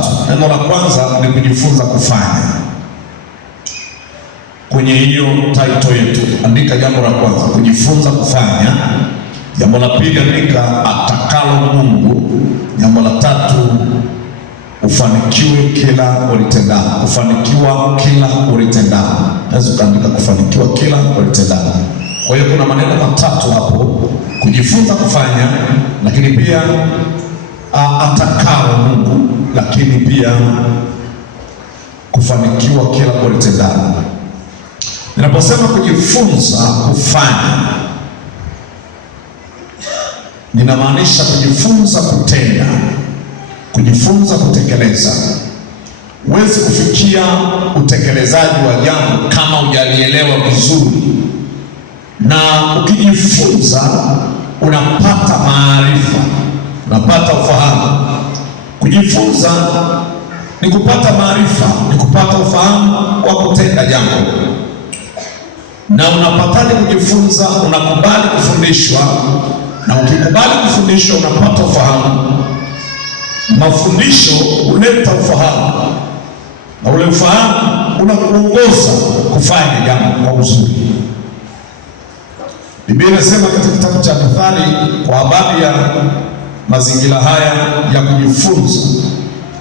matatu. Neno la kwanza ni kujifunza kufanya. Kwenye hiyo title yetu andika jambo la kwanza, kujifunza kufanya. Jambo la pili andika atakalo Mungu. Jambo la tatu ufanikiwe kila ulitendalo. Kufanikiwa kila ulitendalo. Naweza ukaandika kufanikiwa kila ulitendalo. Kwa hiyo kuna maneno matatu hapo, kujifunza kufanya, lakini pia atakalo Mungu, lakini pia kufanikiwa kila ulitendalo. Ninaposema kujifunza kufanya, ninamaanisha kujifunza kutenda, kujifunza kutekeleza. Huwezi kufikia utekelezaji wa jambo kama hujalielewa vizuri, na ukijifunza unapata maarifa, unapata ufahamu. Kujifunza ni kupata maarifa, ni kupata ufahamu wa kutenda jambo. Na unapataje kujifunza? Unakubali kufundishwa, na ukikubali kufundishwa unapata ufahamu. Mafundisho huleta ufahamu, na ule ufahamu unakuongoza kufanya jambo kwa uzuri. Biblia inasema katika kitabu cha Mithali kwa habari ya mazingira haya ya kujifunza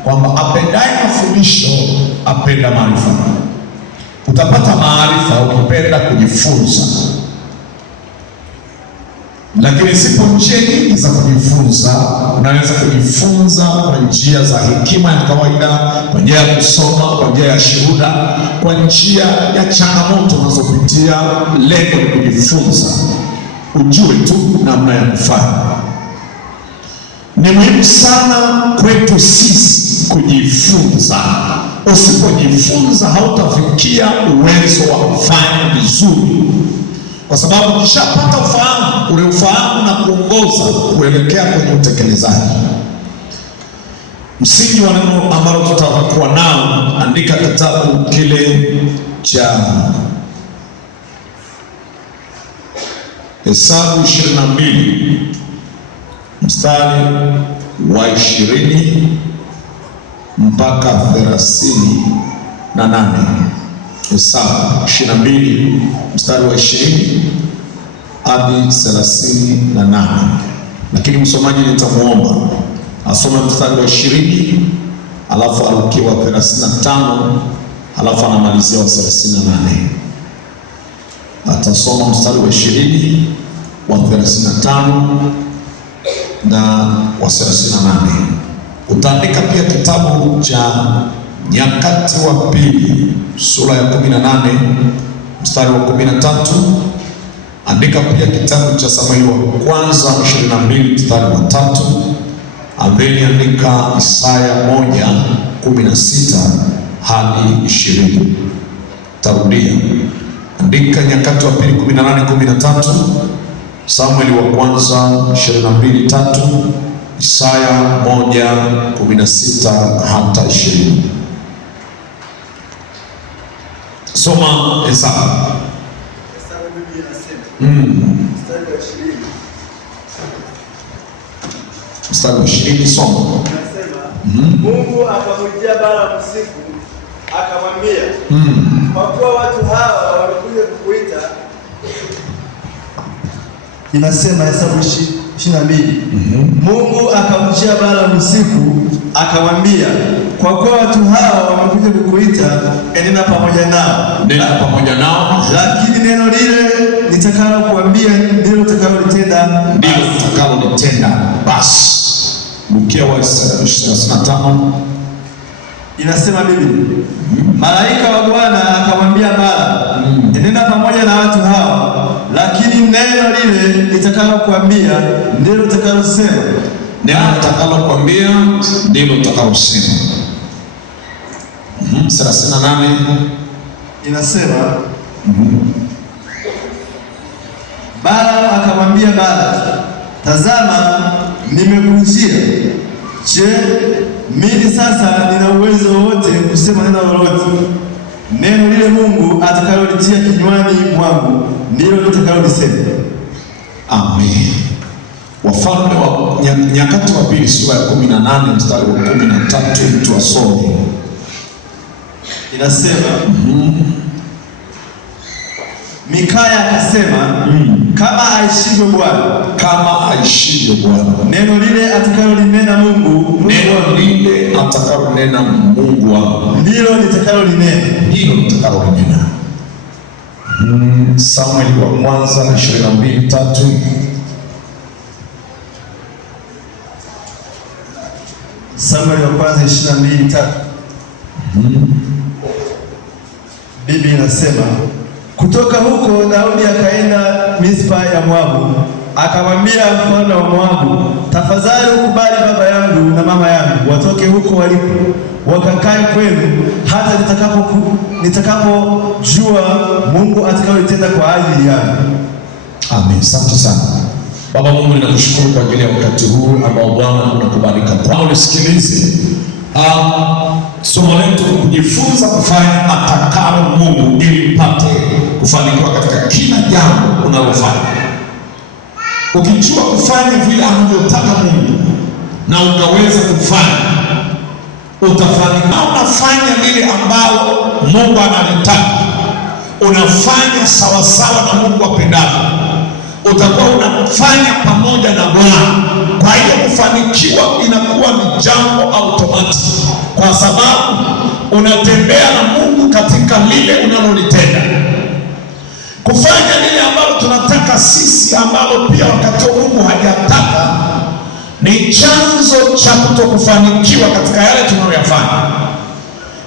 kwamba apendaye mafundisho apenda maarifa. Utapata maarifa ukipenda kujifunza, lakini zipo njia nyingi za kujifunza. Unaweza kujifunza kwa njia za hekima ya kawaida, kwa njia ya kusoma, kwa njia ya shuhuda, kwa njia ya changamoto unazopitia. Lengo ni kujifunza, ujue tu namna ya kufanya. Ni muhimu sana kwetu sisi kujifunza. Usipojifunza hautafikia uwezo wa kufanya vizuri, kwa sababu ukishapata ufahamu, ule ufahamu na kuongoza kuelekea kwenye utekelezaji. Msingi wa neno ambalo tutakuwa nao, andika kitabu kile cha Hesabu 22 mstari wa 20 mpaka 38. Hesabu 22 mstari wa 20 hadi 38. Lakini msomaji nitamuomba asome mstari wa 20 alafu arukie wa 35 alafu anamalizia wa 38. Atasoma mstari wa 20 wa 35 na wa 38. Utaandika pia kitabu cha Nyakati wa Pili sura ya 18 mstari wa 13. Andika pia kitabu cha Samueli wa kwanza 22 mstari wa 3. Then andika Isaya 1:16 hadi 20. Tarudia, andika Nyakati wa Pili 18:13, Samueli wa kwanza 22:3, Isaya 1:16 hata 20. Soma Hesabu. Mstari wa 20 soma. Mungu akamjia Balamu usiku akamwambia, kwa kuwa watu hawa wamekuja kukuita. Inasema Hesabu 22. Mungu akamjia Balamu usiku akamwambia, kwa kuwa watu hawa wamekuja kukuita, enenda pamoja nao. Nenda pamoja nao, lakini neno lile nitakalo kuambia ndilo utakalolitenda. ndilo utakalolitenda. Basi Lukia wa 25 inasema Biblia, malaika wa Bwana akamwambia Balamu, enenda pamoja na watu hawa, lakini neno lile nitakalo kuambia ndilo utakalosema. Neno nitakalo kuambia ndilo utakalosema. 38 inasema Balamu akamwambia Balaki, tazama nimekujia. Je, mimi sasa nina uwezo wote kusema neno lolote? Neno lile Mungu atakalolitia kinywani mwangu ndilo nitakalolisema. Amen. Wafalme wa Nyakati wa Pili sura ya 18 mstari wa 13, mtu asome. Inasema Mikaya akasema, kama aishivyo Bwana, kama aishivyo Bwana, neno lile atakalolinena Mungu, neno lile atakalolinena Mungu wangu, ndilo nitakalolinena, ndilo nitakalolinena. Samueli wa kwanza 22:3. Samueli wa kwanza 22:3. Biblia inasema, kutoka huko Daudi akaenda Mispa ya Moabu, akamwambia mfalme wa Moabu, tafadhali ukubali baba yangu na mama yangu watoke huko walipo, wakakae kwenu hata nitakapojua Mungu atakayotenda kwa ajili yangu. Amen. Asante sana Baba Mungu, ninakushukuru kwa ajili ya wakati huu ambao Bwana unakubarika kwao. Nisikilize somo letu, kujifunza kufanya atakalo Mungu ili mpate kufanikiwa katika kila jambo unalofanya. Ukijua kufanya vile anavyotaka Mungu na ukaweza kufanya, utafanikiwa. Unafanya lile ambalo Mungu analitaka, unafanya sawasawa na Mungu apendavyo, utakuwa unafanya pamoja na Bwana. Kwa hiyo kufanikiwa inakuwa ni jambo automatic, kwa sababu unatembea na Mungu katika lile unalolitenda. Kufanya lile ambalo tunataka sisi, ambalo pia wakati Mungu hajataka, ni chanzo cha kutokufanikiwa katika yale tunayoyafanya.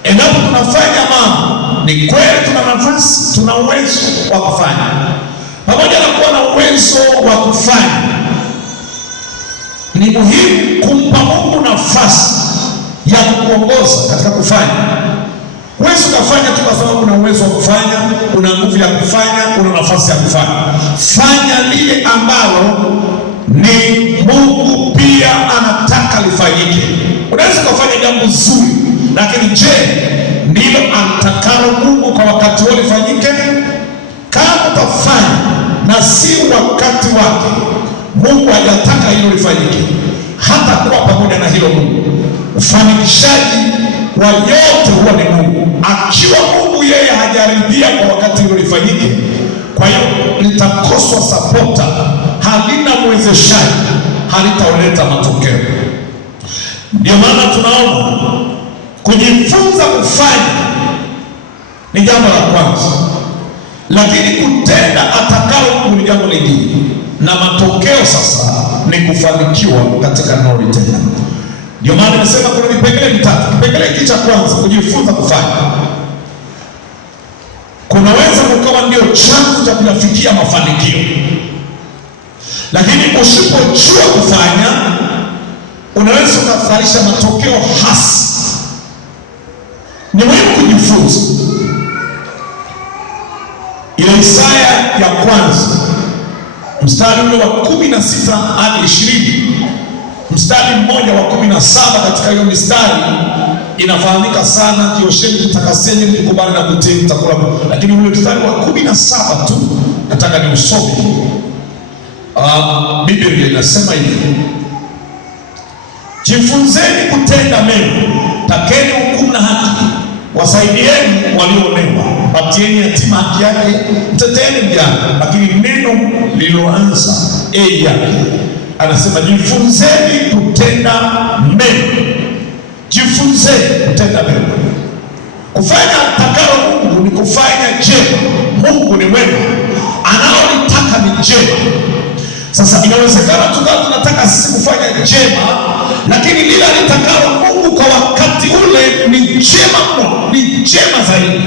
Endapo tunafanya mambo, ni kweli tuna nafasi, tuna uwezo wa kufanya. Pamoja na kuwa na uwezo wa kufanya, ni muhimu kumpa Mungu nafasi ya kukuongoza katika kufanya. Huwezi ukafanya tu kwa sababu una uwezo wa kufanya, una nguvu ya kufanya, una nafasi ya kufanya. Fanya lile ambalo ni Mungu pia anataka lifanyike. Unaweza kufanya jambo zuri, lakini je, ndilo atakalo Mungu kwa wakati huo lifanyike? Kama utafanya na si wakati wake, Mungu hajataka hilo lifanyike, hata kuwa pamoja na hilo Mungu. Ufanikishaji wa yote huwa ni Mungu. Akiwa Mungu yeye hajaridhia kwa wakati hilo lifanyike, kwa hiyo litakoswa sapota, halina mwezeshaji, halitaleta matokeo. Ndio maana tunaona kujifunza kufanya ni jambo la kwanza, lakini kutenda atakalo Mungu ni jambo lingine, na matokeo sasa ni kufanikiwa katika nalolitenda. Ndio maana nimesema kuna vipengele vitatu. Kipengele hiki cha kwanza, kujifunza kufanya, kunaweza kukawa ndio chanzo cha kuyafikia mafanikio, lakini usipojua kufanya unaweza ukazalisha matokeo hasi. Ni muhimu kujifunza. Ile Isaya ya kwanza mstari ule wa 16 hadi 20, mstari mmoja wa 17, katika hiyo mistari inafahamika sana, jiosheni, jitakaseni, mkubali na kutii, mtakula. Lakini ule mstari wa 17 tu nataka ni usome. Biblia inasema hivi: jifunzeni kutenda mema, takeni hukumu na haki, wasaidieni walioonewa, patieni yatima haki yake, mteteeni mjane. Lakini neno lililoanza yake anasema jifunzeni kutenda mema. Jifunzeni kutenda mema. Kufanya atakalo Mungu ni kufanya jema. Mungu ni mwema, analolitaka ni jema. Sasa inawezekana tukawa tunataka sisi kufanya jema, lakini lile alitakalo Mungu kwa wakati ule ni jema mno, ni jema zaidi.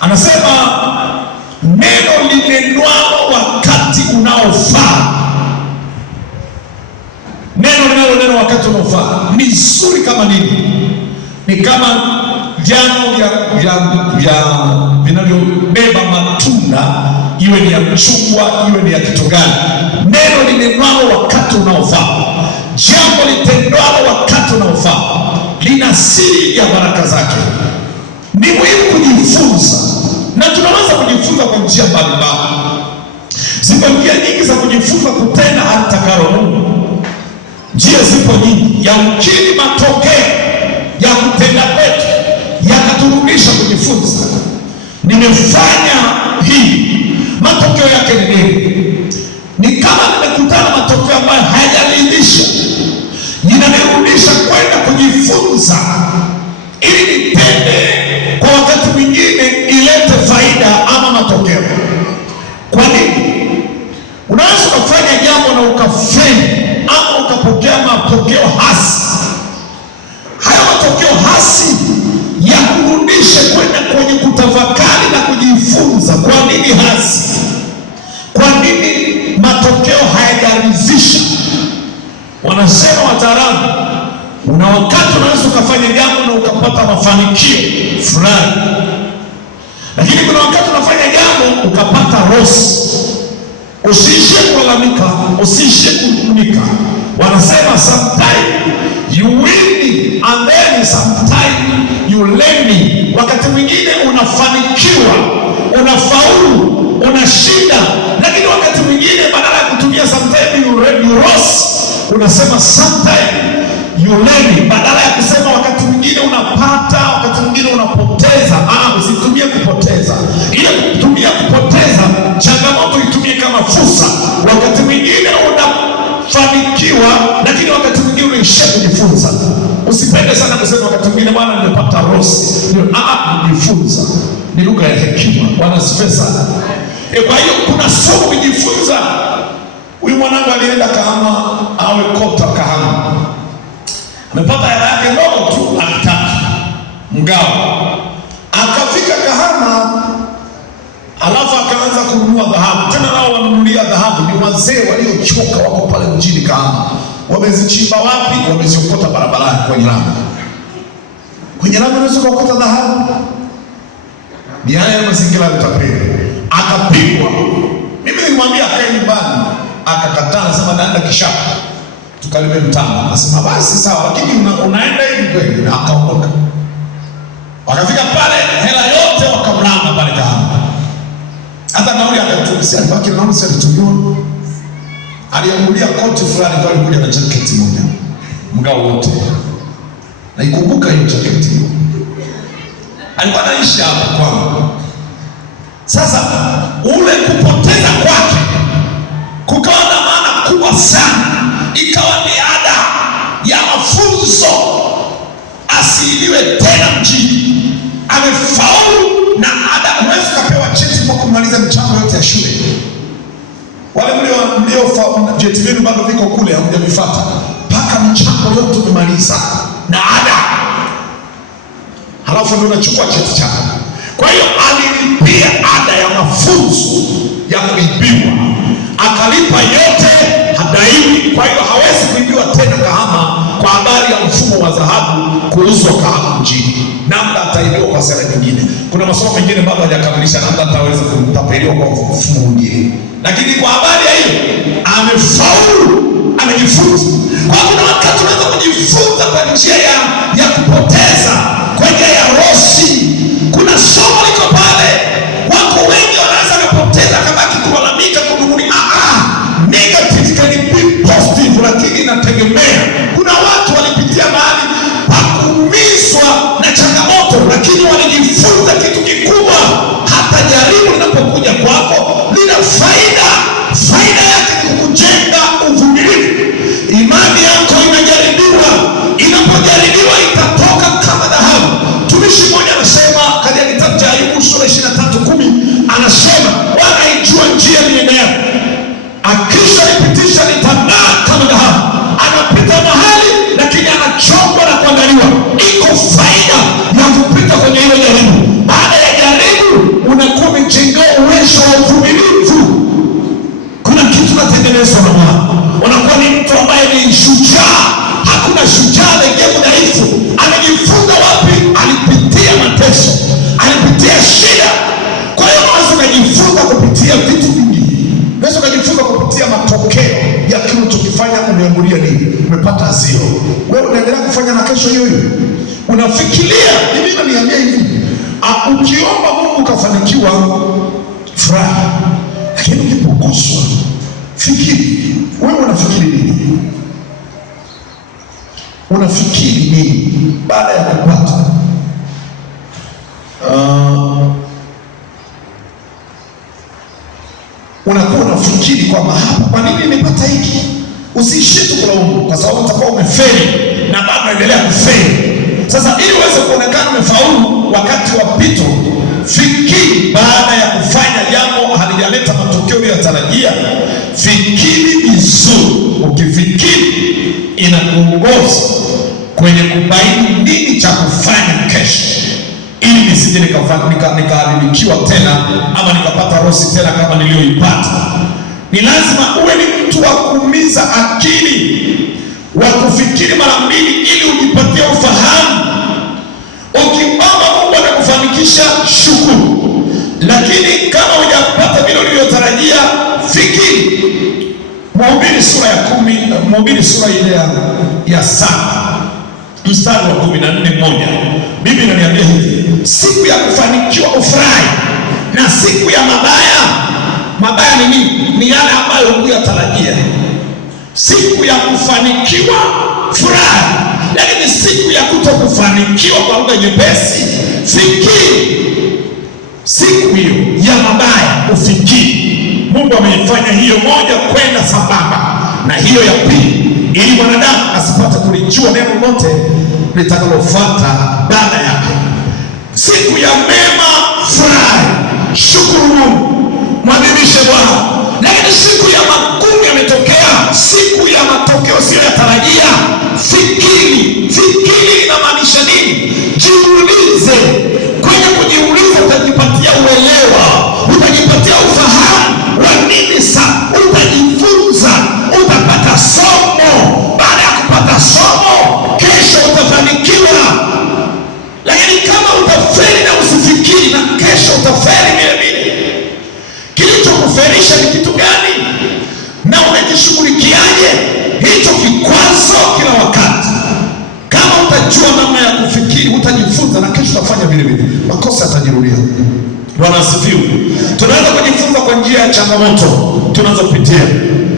Anasema neno linenwalo wakati unaofaa. Neno linalonenwa wakati unaofaa ni zuri kama nini? Ni kama jano vinavyobeba matunda, iwe ni ya mchungwa, iwe ni ya kitu gani. Neno linenwalo wakati unaofaa, jambo litendwalo wakati unaofaa, lina siri ya baraka zake. Ni muhimu kujifunza, na tunaweza kujifunza kwa njia mbalimbali. Zipo njia nyingi za kujifunza kutenda atakalo Mungu. Njia zipo nyingi. Yamkini matokeo ya kutenda kwetu yakaturudisha kujifunza. Nimefanya hii, matokeo yake ni nini? Ni kama nimekutana matokeo ambayo hayajaridhisha, inanirudisha kwenda kujifunza ili nitende kwa wakati mwingine ilete faida ama matokeo. Kwa nini? Unaweza ukafanya jambo na ukafeli ama ukapokea matokeo hasi. Haya matokeo hasi ya kurudishe kwenda kwenye kutafakari na kujifunza. Kwa nini hasi? Kwa nini matokeo hayajaridhisha? Wanasema wataalamu, una wakati unaweza ukafanya jambo na ukapata mafanikio fulani, lakini kuna wakati unafanya jambo ukapata loss. Usiishie kulalamika, usiishie kunung'unika. Wanasema sometimes you win and then sometimes you learn. Wakati mwingine unafanikiwa, unafaulu, unashinda, lakini wakati mwingine badala ya kutumia sometimes you lost, unasema sometimes you learn. Badala ya kusema wakati mwingine unapata, wakati mwingine unapoteza. Usitumie kupoteza. Ile kutumia kupoteza, changamoto itumie kama fursa. Wakati mwingine unafanikiwa, lakini wakati mwingine unaishia kujifunza. Usipende sana kusema wakati mwingine bwana nimepata rosi. Kujifunza ni lugha ya hekima. Bwana asifiwe sana. Kwa hiyo kuna somo kujifunza. Huyu mwanangu alienda Kahama awe kota Kahama. Amepata hela yake ndogo tu, akitaka mgao. Akafika Kahama, alafu akaanza kununua dhahabu. Tena nao wanunulia dhahabu ni wazee waliochoka, wako pale mjini Kahama. Wamezichimba wapi? Wameziokota barabarani kwenye lami. Kwenye lami unaweza kuokota dhahabu? Ni haya mazingira ya utapeli. Akapigwa. Mimi nilimwambia akae nyumbani, akakataa, anasema naenda Kishapa tukalime mtama. Akasema basi sawa, lakini unaenda hivi kweli? Na akaondoka. Wakafika pale, hela yote wakamlanga pale Kahama. Hata nauli akatumia, alibaki na nauli alitumia. Aliamulia koti fulani kwa alikuja na jaketi moja. Mgao wote. Na ikumbuka hiyo jaketi. Alikuwa anaishi hapa kwangu. Sasa ule kupoteza kwake kukawa na maana kubwa sana. Ikawa ni ada ya mafunzo, asiiliwe tena mjini. Amefaulu na ada. Unaweza kupewa cheti kwa kumaliza mchango yote ya shule. Wale mlio vyeti vyenu bado viko kule, hamjavifuata, mpaka mchango yote umemaliza na ada, halafu ndio unachukua cheti chako. Kwa hiyo alilipia ada ya mafunzo ya kuibiwa, akalipa yote, hadaiwi. Kwa hiyo hawezi kuibiwa tena Kahama kwa habari ya mfumo wa dhahabu kuuzwa Kahama mjini. Namna ataibiwa kwa sera nyingine. Kuna masomo mengine bado hajakamilisha, namna ataweza kutapeliwa kwa mfumo mwingine. Lakini kwa habari ya hiyo amefaulu, amejifunza. Kwa kuna wakati unaweza kujifunza kwa njia ya kupoteza, kwa njia ya rosi. Kuna somo liko pale. Wako wengi wanaweza kupoteza kama kulalamika, kununguni. Negative can be positive, lakini inategemea. Kuna watu walipitia mahali pa kuumizwa na changamoto, lakini walijifunza kitu kikubwa. Hata jaribu linapokuja kwako lina faida. Faida yake ni kukujenga uvumilivu. Imani yako inajaribiwa, inapojaribiwa itatoka kama dhahabu. Mtumishi mmoja anasema katika kitabu cha Ayubu sura 23:10, anasema Bwana aijua njia niendeayo, akisha ipitisha nitang'aa kama dhahabu. Anapita mahali lakini anachongwa na kuangaliwa. Iko faida ya kupita kwenye hilo jaribu. Baada ya jaribu unakuwa umejenga uwezo wa uvumilivu. Kuna kitu natengenezwa na Bwana. Unakuwa ni mtu ambaye ni shujaa. Hakuna shujaa lenye udhaifu. Amejifunza wapi? Alipitia mateso, alipitia shida. Kwa hiyo unaweza kujifunza kupitia vitu vingi. Unaweza kujifunza kupitia matokeo ya kile unachokifanya. Umeambulia nini? Umepata zero. Wewe unaendelea kufanya na kesho hiyo hiyo. Unafikiria, Biblia inaniambia hivi, ukiomba Mungu ukafanikiwa, furaha. Lakini kuguswa. Fikiri, wewe unafikiri nini? Unafikiri nini baada ya kupata? Unakuwa unafikiri kwamba hapa, kwa nini nimepata hiki? Usiishie tu kulaumu, kwa sababu utakuwa umefeli na bado unaendelea kufeli. Sasa ili uweze kuonekana umefaulu wakati wa mpito, fikiri baada ya kufanya jambo halijaleta matokeo uliyotarajia. Fikiri vizuri. Ukifikiri inakuongoza kwenye kubaini nini cha kufanya kesho, ili nisije nikaharibikiwa tena ama nikapata rosi tena kama niliyoipata. Ni lazima uwe ni mtu wa kuumiza akili, wa kufikiri mara mbili ili ujipatie ufahamu. Ukiomba Mungu anakufanikisha, shukuru, lakini kama hujapata vile ulivyotarajia, fikiri. Mhubiri sura ile ya 7 mstari wa 14:1, Biblia inaniambia hivi: siku ya kufanikiwa ufurahi, na siku ya mabaya ni nini? Ni yale ambayo hukuyatarajia. Siku ya kufanikiwa furahi, lakini siku ya kutokufanikiwa, kwa lugha nyepesi, fikiri. Siku hiyo ya mabaya ufikiri. Mungu ameifanya hiyo moja kwenda sambamba na hiyo ya pili, ili mwanadamu asipate kulijua neno lote litakalofuata baada yake. Siku ya mema furahi, shukuru Mungu, mwadhimishe Bwana. Lakini siku ya magumu yametokea, siku ya matokeo usiyoyatarajia, fikiri. Fikiri inamaanisha nini? Jiulize. Kwenye kujiuliza utajipatia uelewa, utajipatia ufahamu wa nini. Utajifunza, utapata somo. Baada ya kupata somo, kesho utafanikiwa. Lakini kama utafeli na usifikiri, na kesho utafeli vile vile. Kilichokufelisha ni kitu gani na unakishughulikiaje hicho kikwazo kila wakati? Kama utajua namna ya kufikiri, utajifunza na kesho utafanya vile vile, makosa yatajirudia. Bwana asifiwe. Tunaweza kujifunza kwa njia ya changamoto tunazopitia,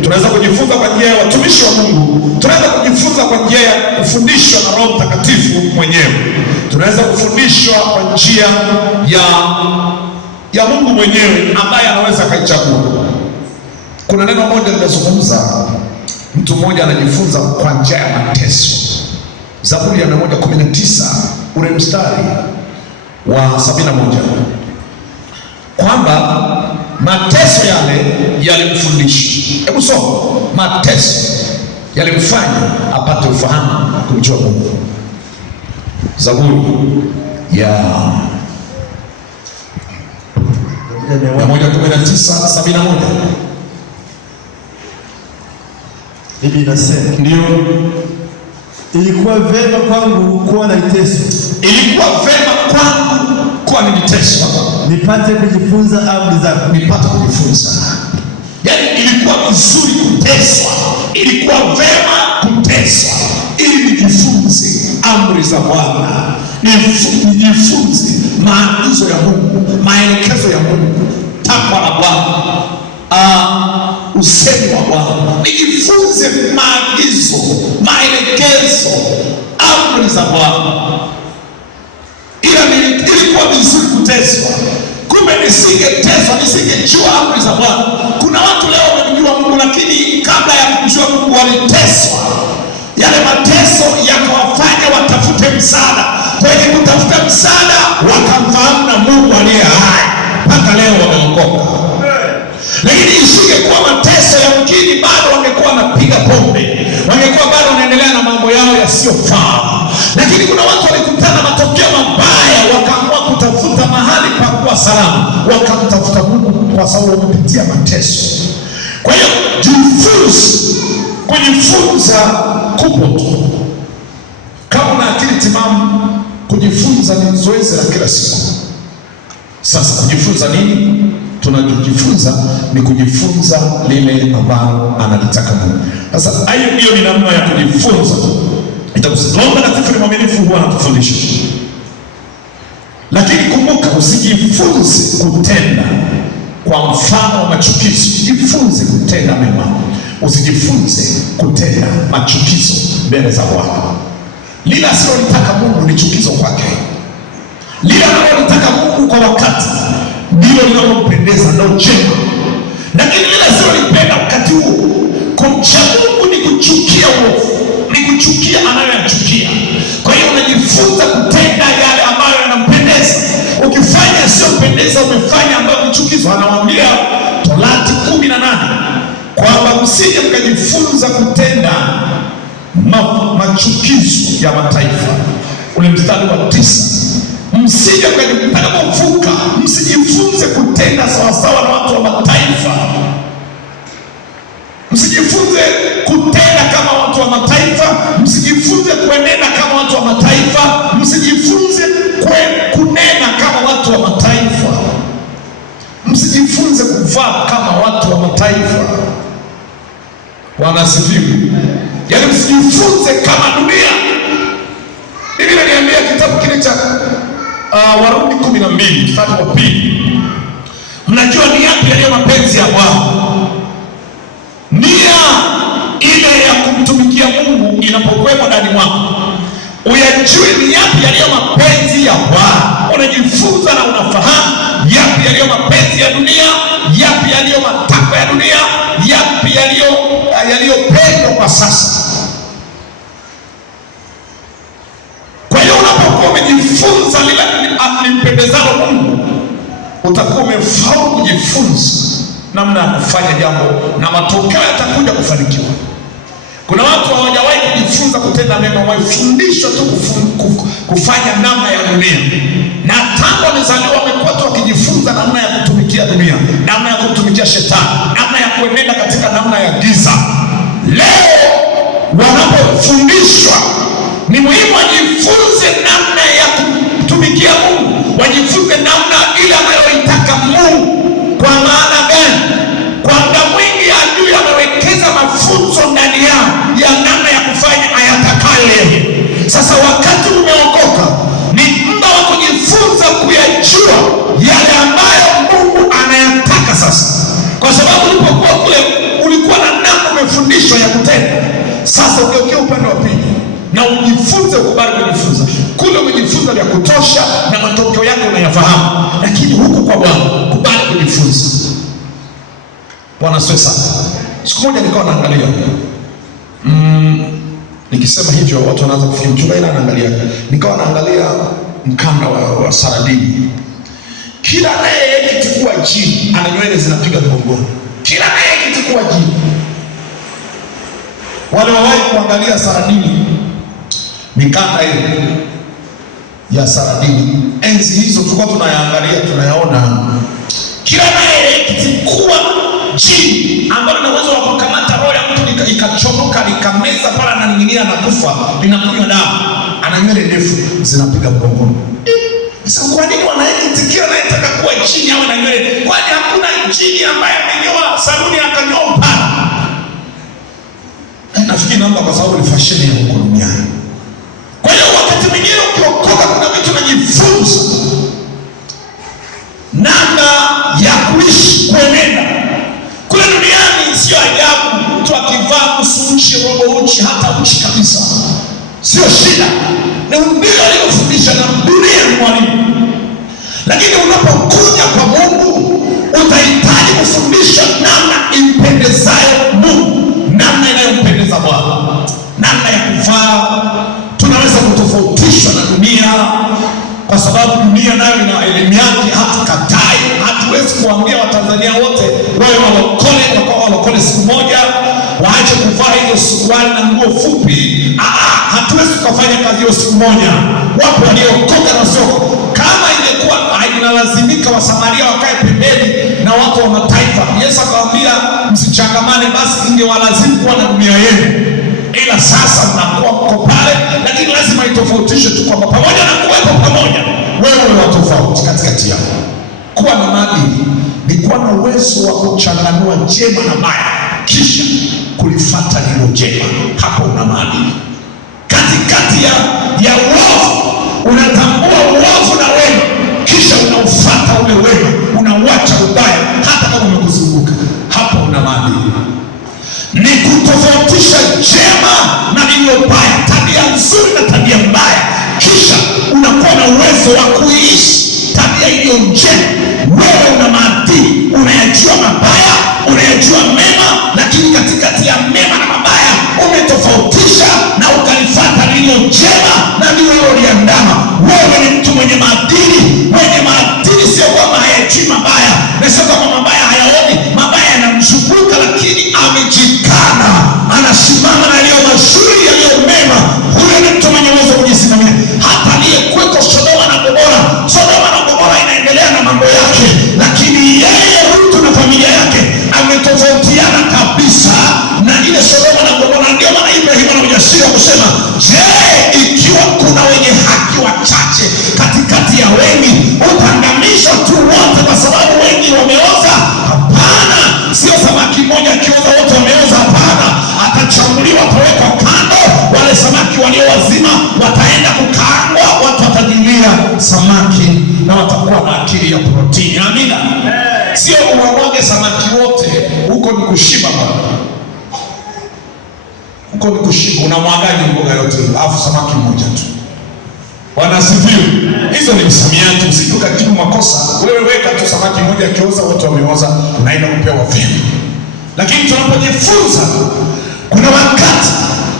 tunaweza kujifunza kwa njia ya watumishi wa Mungu, tunaweza kujifunza kwa njia ya kufundishwa na Roho Mtakatifu mwenyewe, tunaweza kufundishwa kwa njia ya Mungu mwenyewe ambaye anaweza akaichagua. Kuna neno moja linazungumza, mtu mmoja anajifunza kwa njia ya mateso. Zaburi ya 119 ule mstari wa 71, kwamba mateso yale yalimfundisha. Hebu soma, mateso yalimfanya apate ufahamu kumjua Mungu. Zaburi ya 119:71. Biblia inasema, ndio, ilikuwa vema kwangu kuwa na mateso. Ilikuwa vema kwangu kuwa ni mateso, nipate kujifunza amri zako. Nipate kujifunza. Yaani ilikuwa vizuri kuteswa, ilikuwa vema kuteswa ili nijifunze amri za Bwana, nijifunze maagizo ya Mungu, maelekezo ya Mungu, takwa la Bwana, usemi wa Bwana. Nijifunze maagizo, maelekezo, amri za Bwana. Ilikuwa vizuri kuteswa. Kumbe nisingeteswa, nisingejua amri za Bwana. Kuna watu leo wamemjua Mungu, lakini kabla ya kumjua Mungu waliteswa. Yale mateso yakawafanya watafute msaada. Kwenye kutafuta msaada wakamfahamu na Mungu aliye hai, mpaka leo wameokoka. Lakini isingekuwa mateso, yamkini bado wangekuwa wanapiga pombe, wangekuwa bado wanaendelea na mambo yao yasiyofaa. Lakini kuna watu walikutana matokeo mabaya, wakaamua kutafuta mahali pa kuwa salama, wakamtafuta Mungu kwa sababu wamepitia mateso. Kwa hiyo jifunze. Kujifunza kupo tu. Kama una akili timamu, kujifunza ni zoezi la kila siku. Sasa kujifunza nini? Tunachojifunza ni kujifunza lile ambalo analitaka Mungu. Sasa hiyo ni namna ya kujifunza. Roho Mtakatifu ni mwaminifu, huwa anatufundisha. Lakini kumbuka, usijifunze kutenda kwa mfano wa machukizo. Jifunze kutenda mema, usijifunze kutenda machukizo mbele za Bwana. Lile asilolitaka Mungu ni chukizo kwake. Lile analolitaka Mungu kwa wakati ndilo linalompendeza, ndio jema. Lakini lile asilolipenda wakati huo, kumcha Mungu ni kuchukia uovu, ni kuchukia anayoyachukia. Kwa hiyo unajifunza kutenda yale ambayo yanampendeza. Ukifanya yasiyompendeza, umefanya ambayo ni chukizo. Anawaambia Torati 18 kwamba msije mkajifunza kutenda machukizo ya mataifa. Ule mstari wa 9, msije mkajifunza, msijifunze kutenda sawasawa na watu wa mataifa. Msijifunze kutenda kama watu wa mataifa, msijifunze kuenenda kama watu wa mataifa, msijifunze kunena kama watu wa mataifa, msijifunze kuvaa kama watu wa mataifa. Bwana asifiwe. Yaani msijifunze kama dunia. Biblia inaniambia kitabu kile cha Warumi 12 mstari wa 2, mnajua ni yapi yaliyo mapenzi ya Bwana. Nia ile ya kumtumikia Mungu inapokuwepo ndani mwako, uyajue ni yapi yaliyo mapenzi ya Bwana. Unajifunza na unafahamu yapi yaliyo mapenzi ya dunia, yapi yaliyo matakwa ya dunia, yapi yaliyopendwa kwa sasa. Kwa hiyo unapokuwa umejifunza lile limpendezalo Mungu, utakuwa umefaulu kujifunza namna ya kufanya jambo na matokeo yatakuja kufanikiwa. Kuna watu hawajawahi kujifunza kutenda mema, wamefundishwa tu kufanya namna ya dunia, na tangu wamezaliwa wamekuwa tu wakijifunza namna ya kutumikia dunia, namna ya kutumikia shetani, namna ya kuenenda katika namna ya giza. Leo wanapofundishwa, ni muhimu wajifunze namna ya kutumikia Mungu, wajifunze namna ile anayoitaka Mungu. Kwa maana gani? Kwa muda mwingi adui amewekeza mafunzo ndani yao ya namna ya kufanya ayatakayo yeye. Sasa wakati umeokoka, ni muda wa kujifunza kuyajua yale ambayo Mungu anayataka sasa, kwa sababu ulipokuwa kule ulikuwa na namna umefundishwa ya kutenda. Sasa ugeukie upande wa pili na ujifunze, ukubali kujifunza. Kule umejifunza vya kutosha na matokeo yake unayafahamu, lakini huku kwa Bwana kubali kujifunza. Bwana asifiwe sana. Siku moja nikawa naangalia, nikisema hivyo watu wanaanza kufikiri mchungaji na anaangalia. Nikawa naangalia mkanda wa saradini. Kila anayekitikua jini ana nywele zinapiga mgongoni. Kila anayekitikua jini. Wale wawahi kuangalia saradini, mikanda ile ya saradini, enzi hizo tulikuwa tunayaangalia, tunayaona. Kila anayekitikua jini ambalo na uwezo wa kukamata roho ya mtu ikachomoka likameza pala na nyingine na kufa, linakunywa damu, ana nywele ndefu zinapiga mgongoni. Sasa kwa nini wanayekitikia anayetaka kuwa jini au na nywele? Kwani hakuna jini ambaye amenyoa saluni akanyoa upara? Nafikiri naomba kwa sababu ni fashion ya huko duniani. Kwa hiyo wakati mwingine ukiokoka, kuna vitu unajifunza namna ya kuishi, kuenenda kule duniani. Sio ajabu mtu akivaa nusu uchi, robo uchi, hata uchi kabisa, sio shida. Ni umbile aliyofundisha na dunia ni mwalimu. Lakini unapokuja kwa Mungu, utahitaji kufundishwa namna impendezayo Mungu, namna inayompendeza Bwana, namna ya kuvaa. Tunaweza kutofautishwa na dunia kwa sababu dunia nayo ina elimu yake, hatukatai. Hatuwezi kuambia Watanzania wote wawe walokole, wakawa walokole siku moja, waache kuvaa hizo suruali na nguo fupi. Hatuwezi kufanya kazi hiyo siku moja. Wapo waliokoka na soko. Kama ingekuwa inalazimika Wasamaria wakae pembeni na watu wa mataifa, Yesu akawaambia msichangamane, basi ingewalazimu kuwa na dunia yenu. Ila sasa mnakuwa mko pale, lakini lazima itofautishe tu kwamba pamoja na kuwepo pamoja, wewe wa tofauti katikati yao. Kuwa na maadili ni kuwa na uwezo wa kuchanganua jema na baya, kisha kulifuata hilo jema. Hapo una maadili. Katikati ya uovu unatambua uovu na wema, kisha unaufuata ule wema, unauacha ubaya. Hata na uwezo wa kuishi tabia iliyo njema. Wewe una maadili, unayajua mabaya, unayajua mema, lakini katikati ya mema na mabaya umetofautisha na ukalifuata lililo njema na ndilo uliloliandama. Wewe ni mtu mwenye maadili. Mwenye maadili sio kwamba hayajui mabaya, na sio kwamba mabaya hayaoni. Mabaya yanamzunguka, lakini amejikana, anasimama na yaliyo mazuri, yaliyo mema. Huyo ni mtu mwenye uwezo kujisimamia. Hata aliyekuweko Sodoma na Gomora, Sodoma na Gomora inaendelea na mambo yake, lakini yeye Lutu na familia yake ametofautiana kabisa na ile Sodoma na Gomora. Ndio maana Ibrahimu ana ujasiri wa kusema, je, ikiwa kuna wenye haki wachache katikati ya wengi, utaangamizwa tu wote kwa sababu wengi wameoza? Hapana, sio samaki mmoja akioza wote wameoza. Hapana, atachaguliwa, atawekwa kando. Wale samaki walio wazima wataenda kukaangwa, watu watajilia samaki na watakuwa na akili ya protini. Amina. Sio uwamwage samaki wote, huko ni kushiba bwana. Huko ni kushiba. Unamwagaje mboga yote alafu samaki mmoja tu? Bwana asifiwe. Hizo ni msamiati, usije ukajibu makosa. Wewe weka tu samaki mmoja akioza wote wameoza, unaenda kupewa vyema. Lakini tunapojifunza, kuna wakati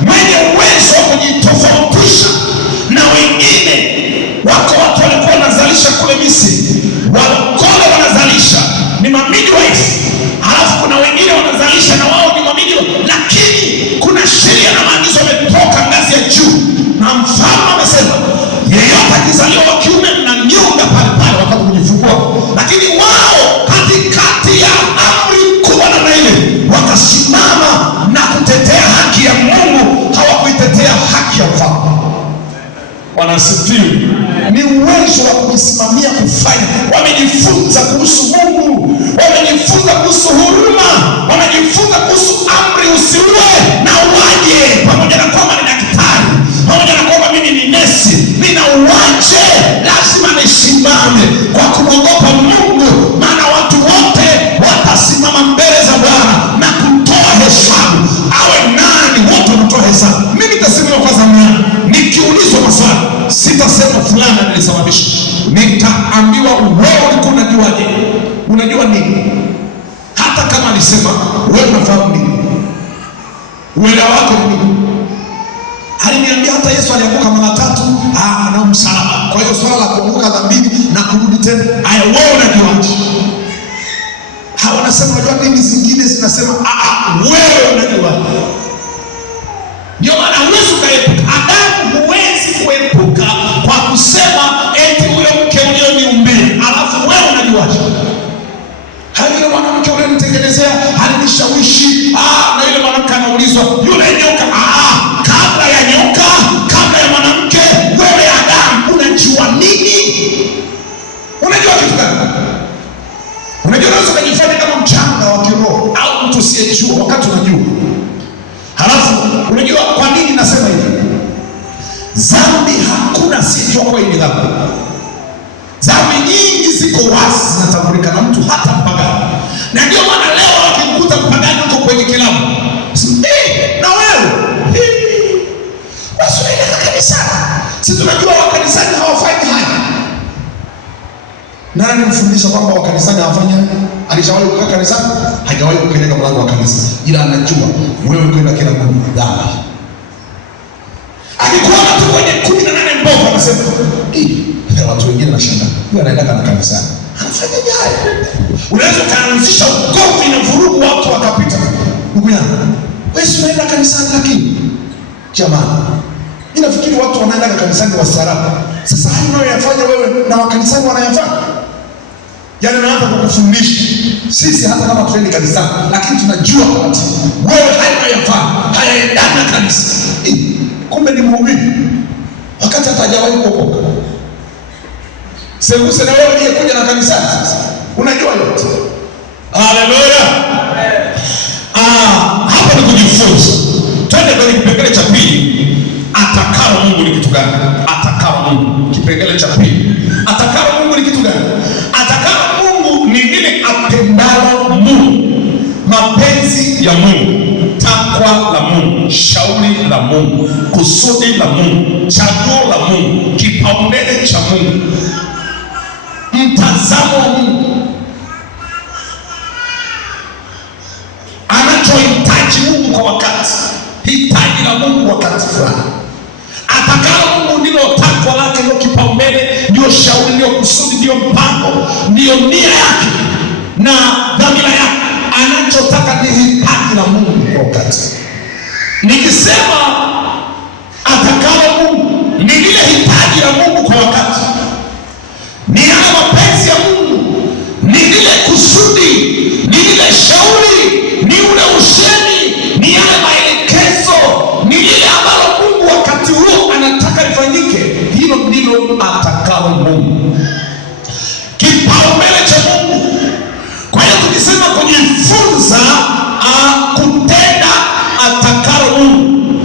mwenye uwezo wa kujitofautisha na wengine. Wako watu walikuwa wanazalisha kule Misri, walokole wanazalisha ni midwife, halafu kuna wengine wanazalisha na wao ni midwife, lakini kuna sheria na maagizo yametoka ngazi ya juu, na mfalme amesema yeyote akizaliwa wa kiume mnanyonga pale pale wakati kujifungua. Lakini wao katikati ya amri kubwa namna ile wakasimama na kutetea haki ya Mungu, hawakuitetea haki ya mfalme. Wanasifiwa. Ni uwezo wa kujisimamia kufanya. Wamejifunza kuhusu Mungu, wamejifunza kuhusu huruma, wamejifunza kuhusu amri usiue na uwaje. Pamoja na kwamba ni daktari, pamoja na kwamba mimi ni nesi, nina uwaje, lazima nisimame kwa kumwogopa Mungu, maana watu wote watasimama mbele za Bwana na kutoa hesabu. Awe nani, wote wanatoa hesabu. Mimi nitasimama kwa zamani, nikiulizwa maswali sitasema fulani nilisababisha. Nitaambiwa wewe ulikuwa unajuaje? Unajua nini? Hata kama alisema wewe unafahamu nini? Uelewa wako ni nini? Aliniambia hata Yesu alianguka mara 3 na msalaba. Kwa hiyo swala la kuanguka dhambini na kurudi tena, haya wewe unajuaje? Hawa wanasema unajua dini zingine zinasema wewe unajuaje? Ndio maana huwezi kuepuka. Adamu huwezi kuepuka kwa kusema eti huyo mke ulioniumbia, alafu wewe unajuaje? Yule mwanamke ulionitengenezea alinishawishi, na yule mwanamke anaulizwa yule nyoka. Kabla ya nyoka, kabla ya mwanamke, wewe Adamu unajua nini? Unajua kitu gani? Unajua unaweza kujifanya kama mchanga wa kiroho au mtu usiyejua wakati unajua. Halafu unajua kwa nini nasema hivi? Dhambi hakuna sijua kwa hili dhambi. Dhambi nyingi ziko wazi zinatambulika na mtu hata mpagani. Na ndio maana leo wakikuta mpagani uko kwenye kilabu, na wewe basi unaenda kanisani. Sisi tunajua wakanisani hawafanyi haya. Nani mfundisha kwamba wakanisani hawafanyi haya? Alishawahi kukaa kanisani? Hajawahi kukeleka mlango wa kanisa, ila anajua wewe kwenda kila Mungu dhambi. Akikuona tu kwenye 18 mbovu anasema watu wengine wanashangaa, huyu anaenda kana kanisani anafanya haya. Unaweza kaanzisha ugomvi na vurugu, watu wakapita. Ndugu yangu, wewe unaenda kanisani, lakini jamani, inafikiri watu wanaenda kanisani wastaarabu. Sasa hayo unayoyafanya wewe na wakanisani wanayafanya. Yaani naanza kukufundisha sisi hata kama tuende kanisani, lakini tunajua wakati wewe hayo unayofanya hayaendani na kanisa. Kumbe ni mhubiri wakati hata hajawahi kuokoka. Sembuse na wewe uliyekuja na kanisani sasa unajua yote. Haleluya. Hapa ni kujifunza. Twende kwenye kipengele cha pili. Atakalo Mungu ni kitu gani? Atakalo Mungu. Kipengele cha pili. Atakalo Mungu ni kitu gani? Atakalo Mungu ni lile apendalo Mungu. Mapenzi ya Mungu, takwa la Mungu, shauri la Mungu, kusudi la Mungu, chaguo la Mungu, kipaumbele cha Mungu, mtazamo wa Mungu, anachohitaji Mungu kwa wakati, hitaji la Mungu wakati fulani, atakalo Mungu ndilo takwa lake, ndio kipaumbele, ndio shauri, ndio kusudi, ndio mpango, ndio nia yake na dhamira yake. Anachotaka ni hitaji la Mungu kwa wakati. Nikisema atakalo Mungu ni lile hitaji la Mungu kwa wakati, ni yale mapenzi ya Mungu, ni lile kusudi, ni lile shauri, ni ule usheni, ni yale maelekezo, ni lile ambalo Mungu wakati huo anataka lifanyike. Hilo ndilo atakalo Mungu, kipaumbele cha Mungu. Kwa hiyo tukisema kujifunza kutenda atakalo Mungu,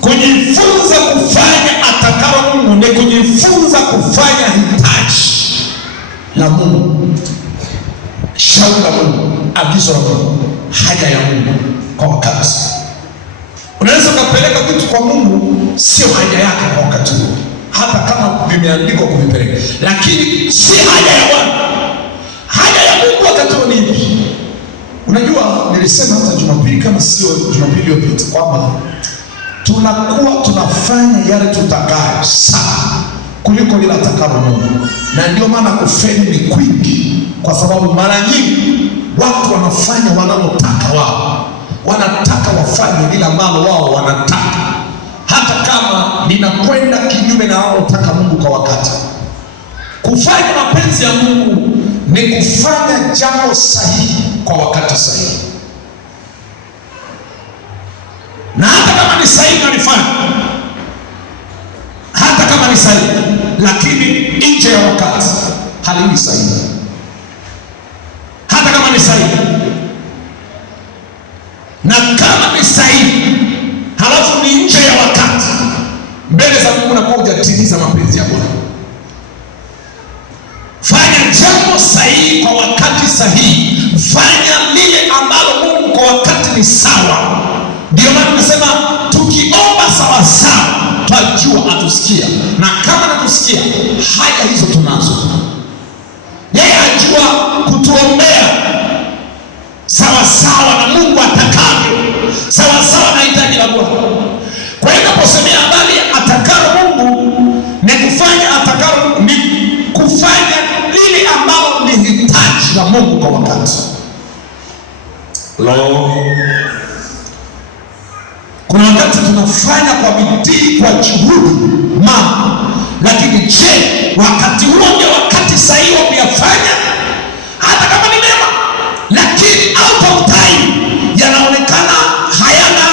kujifunza kufanya atakalo Mungu ni kujifunza kufanya hitaji la Mungu, shauri la Mungu, agizo la Mungu, haja ya Mungu kwa wakati. Unaweza ukapeleka vitu kwa Mungu, sio haja yake kwa wakati huo, hata kama vimeandikwa kuvipeleka, lakini si haja ya Bwana. Haja ya Mungu wakati huo ni ipi? Unajua, nilisema hata Jumapili kama sio Jumapili iliyopita kwamba tunakuwa tunafanya yale tutakayo sana kuliko lile atakalo Mungu, na ndio maana kufeli ni kwingi, kwa sababu mara nyingi watu wanafanya wanalotaka wao, wanataka wafanye lile ambalo wao wanataka, hata kama linakwenda kinyume na wanalotaka Mungu kwa wakati. Kufanya mapenzi ya Mungu ni kufanya jambo sahihi kwa wakati sahihi, na hata kama ni sahihi nalifanya, hata kama ni sahihi, lakini nje ya wakati haliwi sahihi. Hata kama ni sahihi, na kama ni sahihi halafu ni nje ya wakati, mbele za Mungu nakuwa hujatimiza mapenzi ya Bwana. Fanya jambo sahihi kwa wakati sahihi, fanya lile ambalo Mungu kwa wakati ni sawa. Ndio maana tunasema tukiomba sawa sawa, twajua atusikia, na kama natusikia, haja hizo tunazo. Yeye ajua kutuombea sawa sawa na Mungu atakavyo, sawa sawa na hitaji la Bwana. Kwa hiyo naposemea habari atakalo Mungu ni kufanya atakalo, ni kufanya lile ambalo ni hitaji la Mungu kwa wakati. Kuna wakati tunafanya kwa bidii, kwa juhudi mambo, lakini je, wakati huo ndio wakati sahihi wa kuyafanya? Hata kama ni mema, lakini out of time yanaonekana hayana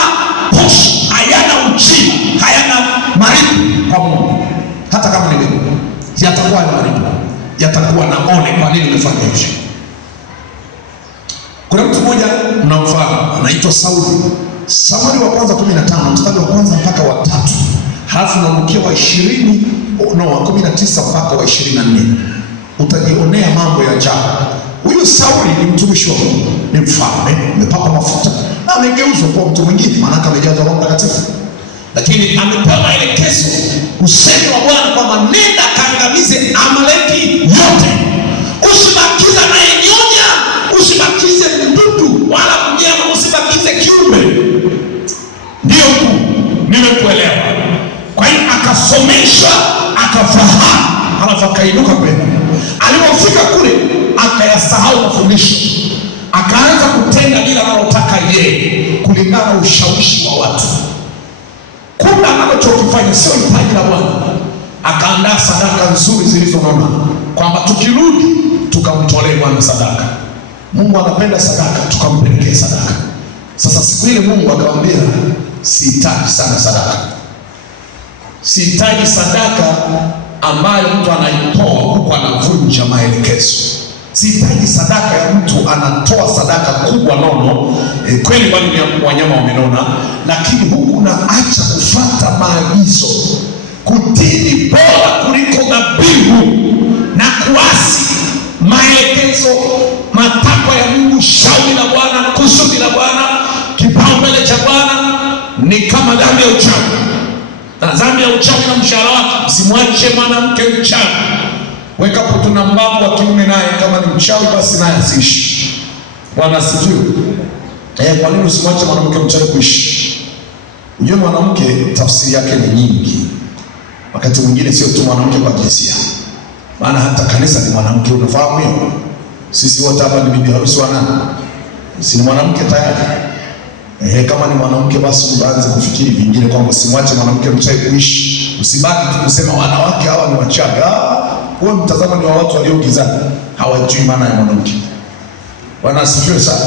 push, hayana ujira, hayana maribu kwa Mungu. Hata kama ni mema, yatakuwa na maribu, yatakuwa na ole. Kwa nini umefanya hivyo? Kuna mtu mmoja mnamfahamu, anaitwa Sauli. Samueli wa kwanza 15 mstari wa kwanza mpaka wa 3, halafu narukia wa 19 mpaka wa 24. Utajionea mambo ya ajabu. Huyu Sauli ni mtumishi wa Mungu, ni mfalme, amepakwa mafuta na amegeuzwa kuwa mtu mwingine, maana amejazwa Roho Mtakatifu, lakini amepewa maelekezo, usemi wa Bwana kwamba nenda kaangamize Amaleki yote, usibakize naye nyonya, usibakize mdudu wala mnyama, usibakize kiumbe. Ndio tu nimekuelewa. Kwa hiyo akasomeshwa, akafahamu, halafu akainuka kwenda. Alipofika kule akayasahau mafundisho, akaanza kutenda bila analotaka yeye, kulingana na ushawishi wa watu. Kumbe anachokifanya sio hitaji la Bwana. Akaandaa sadaka nzuri zilizonona, kwamba tukirudi tukamtolee Bwana sadaka. Mungu anapenda sadaka, tukampelekee sadaka. Sasa siku ile Mungu akamwambia, sihitaji sana sadaka. Sihitaji sadaka ambayo mtu anaitoa huku anavunja maelekezo. Sihitaji sadaka ya mtu anatoa sadaka kubwa nono, kweli bali ni wanyama wamenona, lakini huku naacha kufuata maagizo. Kutii bora kuliko dhabihu, na kuasi maelekezo, matakwa ya Mungu, shauri la Bwana, kusudi la Bwana, kipaumbele cha Bwana ni kama kuna dhambi ya uchawi, na dhambi ya uchawi na mshahara wake. Msimwache mwanamke mchawi. Wekapo tuna mbabu wa kiume, naye kama ni mchawi basi naye asiishi. Bwana asifiwe. Kwa nini usimwache mwanamke mchawi kuishi? Unajua mwanamke tafsiri yake ni nyingi. Wakati mwingine sio tu mwanamke kwa jinsia, maana hata kanisa ni mwanamke. Unafahamu hiyo? Sisi wote hapa ni bibi harusi wa nani? Si ni mwanamke tayari? Kama ni mwanamke basi uanze kufikiri vingine, kwamba usimwache mwanamke mchawi kuishi. Usibaki tu kusema wanawake hawa ni wachawi. Huo mtazamo ni wa watu walio gizani, hawajui maana ya mwanamke. Bwana asifiwe sana.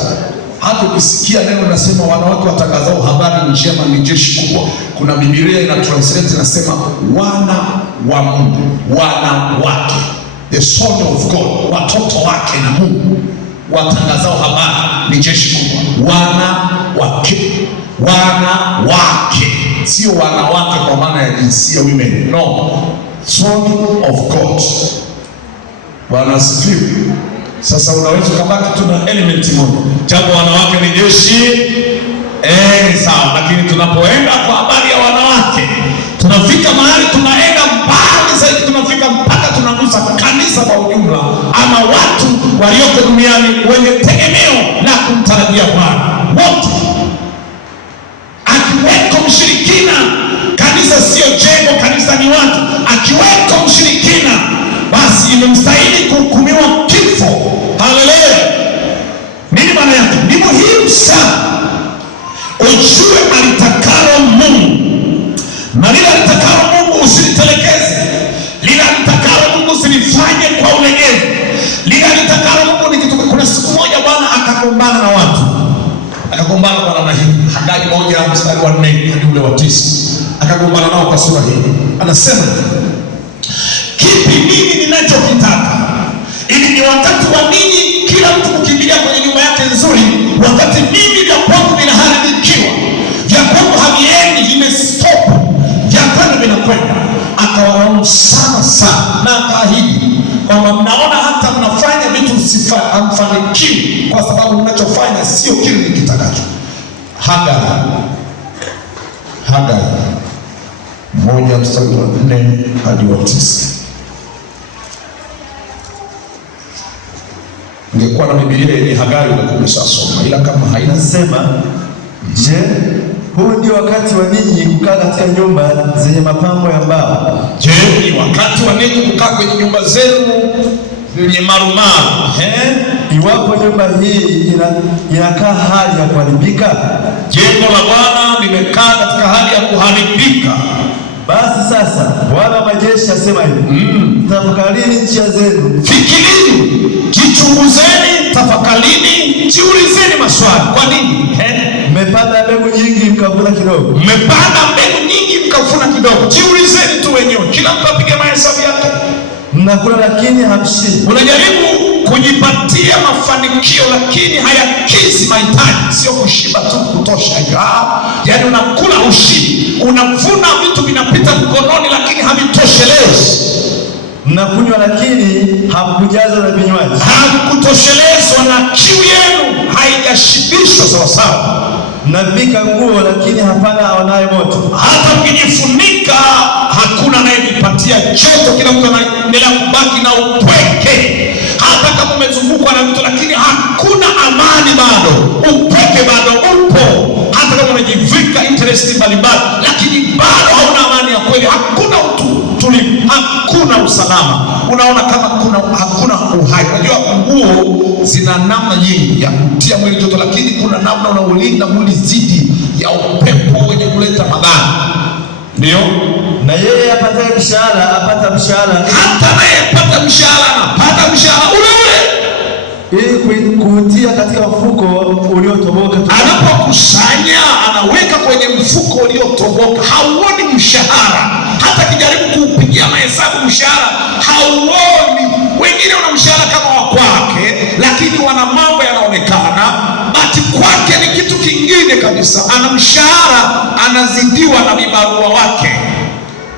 Hata ukisikia neno nasema wanawake watangazao habari njema ni jeshi kubwa, kuna Biblia ina translate inasema wana wa Mungu, wanawake, the son of God, watoto wake na Mungu watangazao habari ni jeshi kubwa. Wanawake, sio wanawake kwa maana ya jinsia women, no, son of God. Bwana asifiwe. Sasa unaweza kubaki tu na element moja, japo wanawake ni jeshi sawa, lakini tunapoenda kwa habari ya wanawake tunafika mahali tunaenda mbali zaidi, tunafika mpaka tunagusa kanisa kwa ujumla, ama watu walioko duniani wenye tegemeo na kumtarajia Bwana wote. Akiweko mshirikina, kanisa sio jengo, kanisa ni watu. Akiweko mshirikina, basi imemstahili kuhukumiwa kifo. Haleluya! Nini maana yake? Ni muhimu sana ujue alitakalo Mungu, na lile alitakalo Mungu usilitelekeze. Lile alitakalo Mungu usilifanye kwa ulegevu. Lile alitakalo Mungu ni kitu. Kuna siku moja Bwana akagombana na watu, akagombana kwa namna hii. Hagai 1:4 hadi ule wa 9, akagombana nao kwa sura hii. Anasema, kipi mimi ninachokitaka, ili ni wakati wa ninyi kila mtu kukimbilia kwenye nyumba yake nzuri, wakati mimi vya kwangu vinaharibikiwa, vya kwangu haviendi, vimestop, vya kwenu vinakwenda. Akawalaumu sana sana, na akaahidi kwamba mnaona hata mnafanya vitu hamfanikiwi, kwa sababu mnachofanya sio kile nikitakacho. Hagai 1:4 hadi 9. Ungekuwa na Biblia yenye Hagai umeshasoma, ila kama haina sema, je, huu ndio wakati wa ninyi kukaa katika nyumba zenye mapambo ya mbao? Je, ni wakati wa ninyi kukaa kwenye nyumba zenu zenye marumaru? Iwapo nyumba hii inakaa hali ya kuharibika, jengo la Bwana limekaa katika hali ya kuharibika, basi sasa Bwana wa majeshi asema hivi, tafakarini njia zenu, fikirini, jichunguzeni, tafakarini, jiulizeni maswali. Kwa nini? Mmepanda mbegu nyingi mkavuna kidogo. Mmepanda mbegu nyingi mkavuna kidogo. Jiulizeni tu wenyewe, kila mtu apige mahesabu yake. Mnakula lakini hamshibi. Unajaribu kujipatia mafanikio lakini hayakizi mahitaji. Sio kushiba tu kutosha. Yaani unakula ushibi, unavuna vitu vinapita mkononi lakini havitoshelezi. Mnakunywa lakini hamkujazwa na vinywaji. Hamkutoshelezwa na kiu yenu haijashibishwa sawa sawa. Mnavika nguo lakini hapana aonaye moto. Hata mkijifunika hakuna anayejipatia joto, kila mtu anaendelea kubaki na upweke. Hata kama umezungukwa na mtu lakini hakuna amani bado. Upweke bado upo. Hata kama umejivika interest mbalimbali lakini bado hauna amani ya kweli. Hakuna utulivu, hakuna usalama. Unaona kama hakuna uhai. Unajua nguo zina namna nyingi ya kutia mwili joto, lakini kuna namna unaulinda mwili dhidi ya upepo wenye kuleta madhara. Ndio? Na yeye apata mshahara, apata mshahara. Hata naye apata mshahara, apata mshahara ule ili kuutia katika mfuko uliotoboka. Anapokusanya anaweka kwenye mfuko uliotoboka. Hauoni mshahara. Hata kijaribu kuupigia mahesabu mshahara hauoni. Wengine wana mshahara kama wa kwake, lakini wana mambo yanaonekana. Bati kwake ni kitu kingine kabisa. Ana mshahara, anazidiwa na vibarua wake.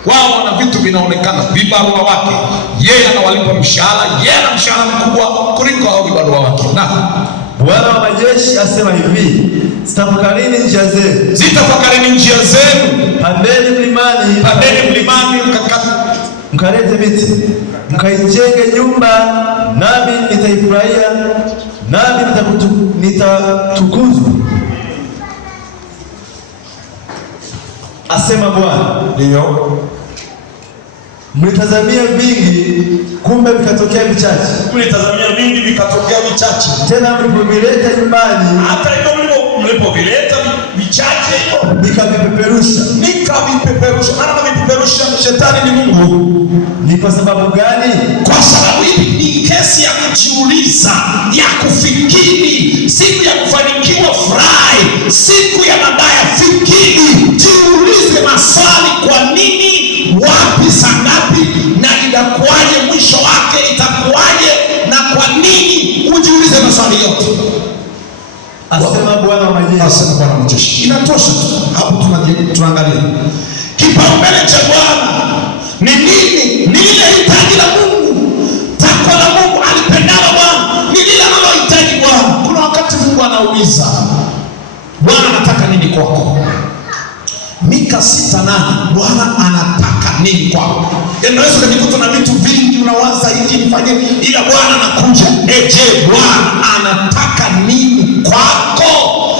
Wao wana vitu vinaonekana, vibarua wake. Yeye anawalipa mshahara, yeye ana mshahara mkubwa kuliko hao vibarua wake. Na Bwana wa majeshi asema hivi, zitafakarini njia zenu, pandeni mlimani, mkalete miti, mkaijenge nyumba, nami nitaifurahia, nami nitatukuzwa, asema Bwana. Ndio mlitazamia vingi, kumbe vikatokea vichache. Tena mlipovileta nyumbani, hata hivyo mlipovileta vichache hivyo nikavipeperusha. Maana vipeperusha shetani ni Mungu. Ni kwa sababu gani? Kwa sababu hii ni kesi ya kujiuliza, ya kufikiri. Siku ya kufanikiwa furahi, siku ya mabaya fikiri. Jiulize maswali: kwa nini, wapi, saa ngapi, na itakuwaje, mwisho wake itakuwaje, na kwa nini? Ujiulize maswali yote. Asema Bwana wa majeshi. Inatosha tu hapo. Tunaangalia kipaumbele cha Bwana ni nini? Ni lile hitaji la Mungu, takwa la Mungu, alipendalo Bwana, ni lile analohitaji Bwana. Kuna wakati Mungu anauliza, Bwana anataka nini kwako? Mika 6:8, Bwana anataka nini kwako? Unaweza kujikuta na vitu vingi, unawaza hiki nifanye, ila Bwana anakuja. Je, Bwana anataka nini kwako?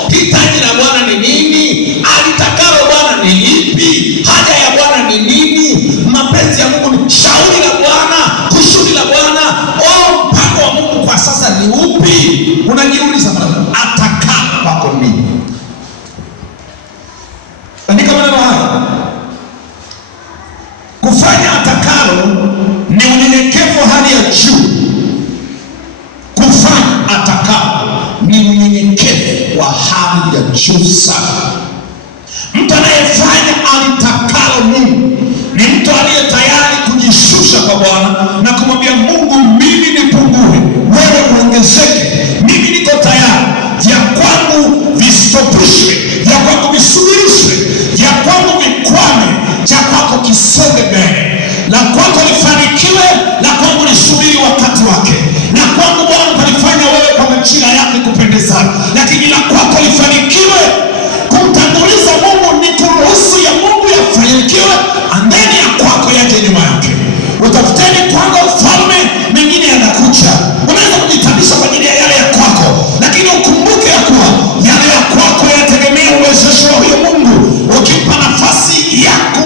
Hitaji la Bwana ni nini? Alitakalo Bwana ni lipi? Haja ya Bwana ni nini? Mapenzi ya Mungu ni shauri la Bwana, kusudi la Bwana, mpango wa Mungu kwa sasa ni upi? Unajiuliza, atakalo kwako nini? Andika maneno haya: kufanya atakalo ni unyenyekevu hali ya juu. Kufanya atakalo ni unyenyekevu wa hali ya juu sana. Mtu anayefanya alitakalo Mungu ni mtu aliye tayari kujishusha kwa Bwana na kumwambia Mungu, mimi nipungue, wewe uongezeke. Mimi niko tayari, vya kwangu visitopishwe, vya kwangu visubirishwe, vya kwangu vikwame, cha kwako kisonge mbele. La kwako lifanikiwe, la kwangu lisubiri wakati wake. Na kwangu Bwana palifanya wewe kwa majira yake kupendezana, lakini la kwako lifanikiwe. Kumtanguliza Mungu ni kuruhusu ya Mungu yafanikiwe, andeni ya kwako yaje nyuma yake. Utafuteni kwanza ufalme, mengine yanakuja. Unaweza kujitabisha kwa ajili ya yale ya kwako, lakini ukumbuke ya kuwa yale ya kwako yategemea uwezesho wa huyo Mungu. Ukimpa nafasi yako,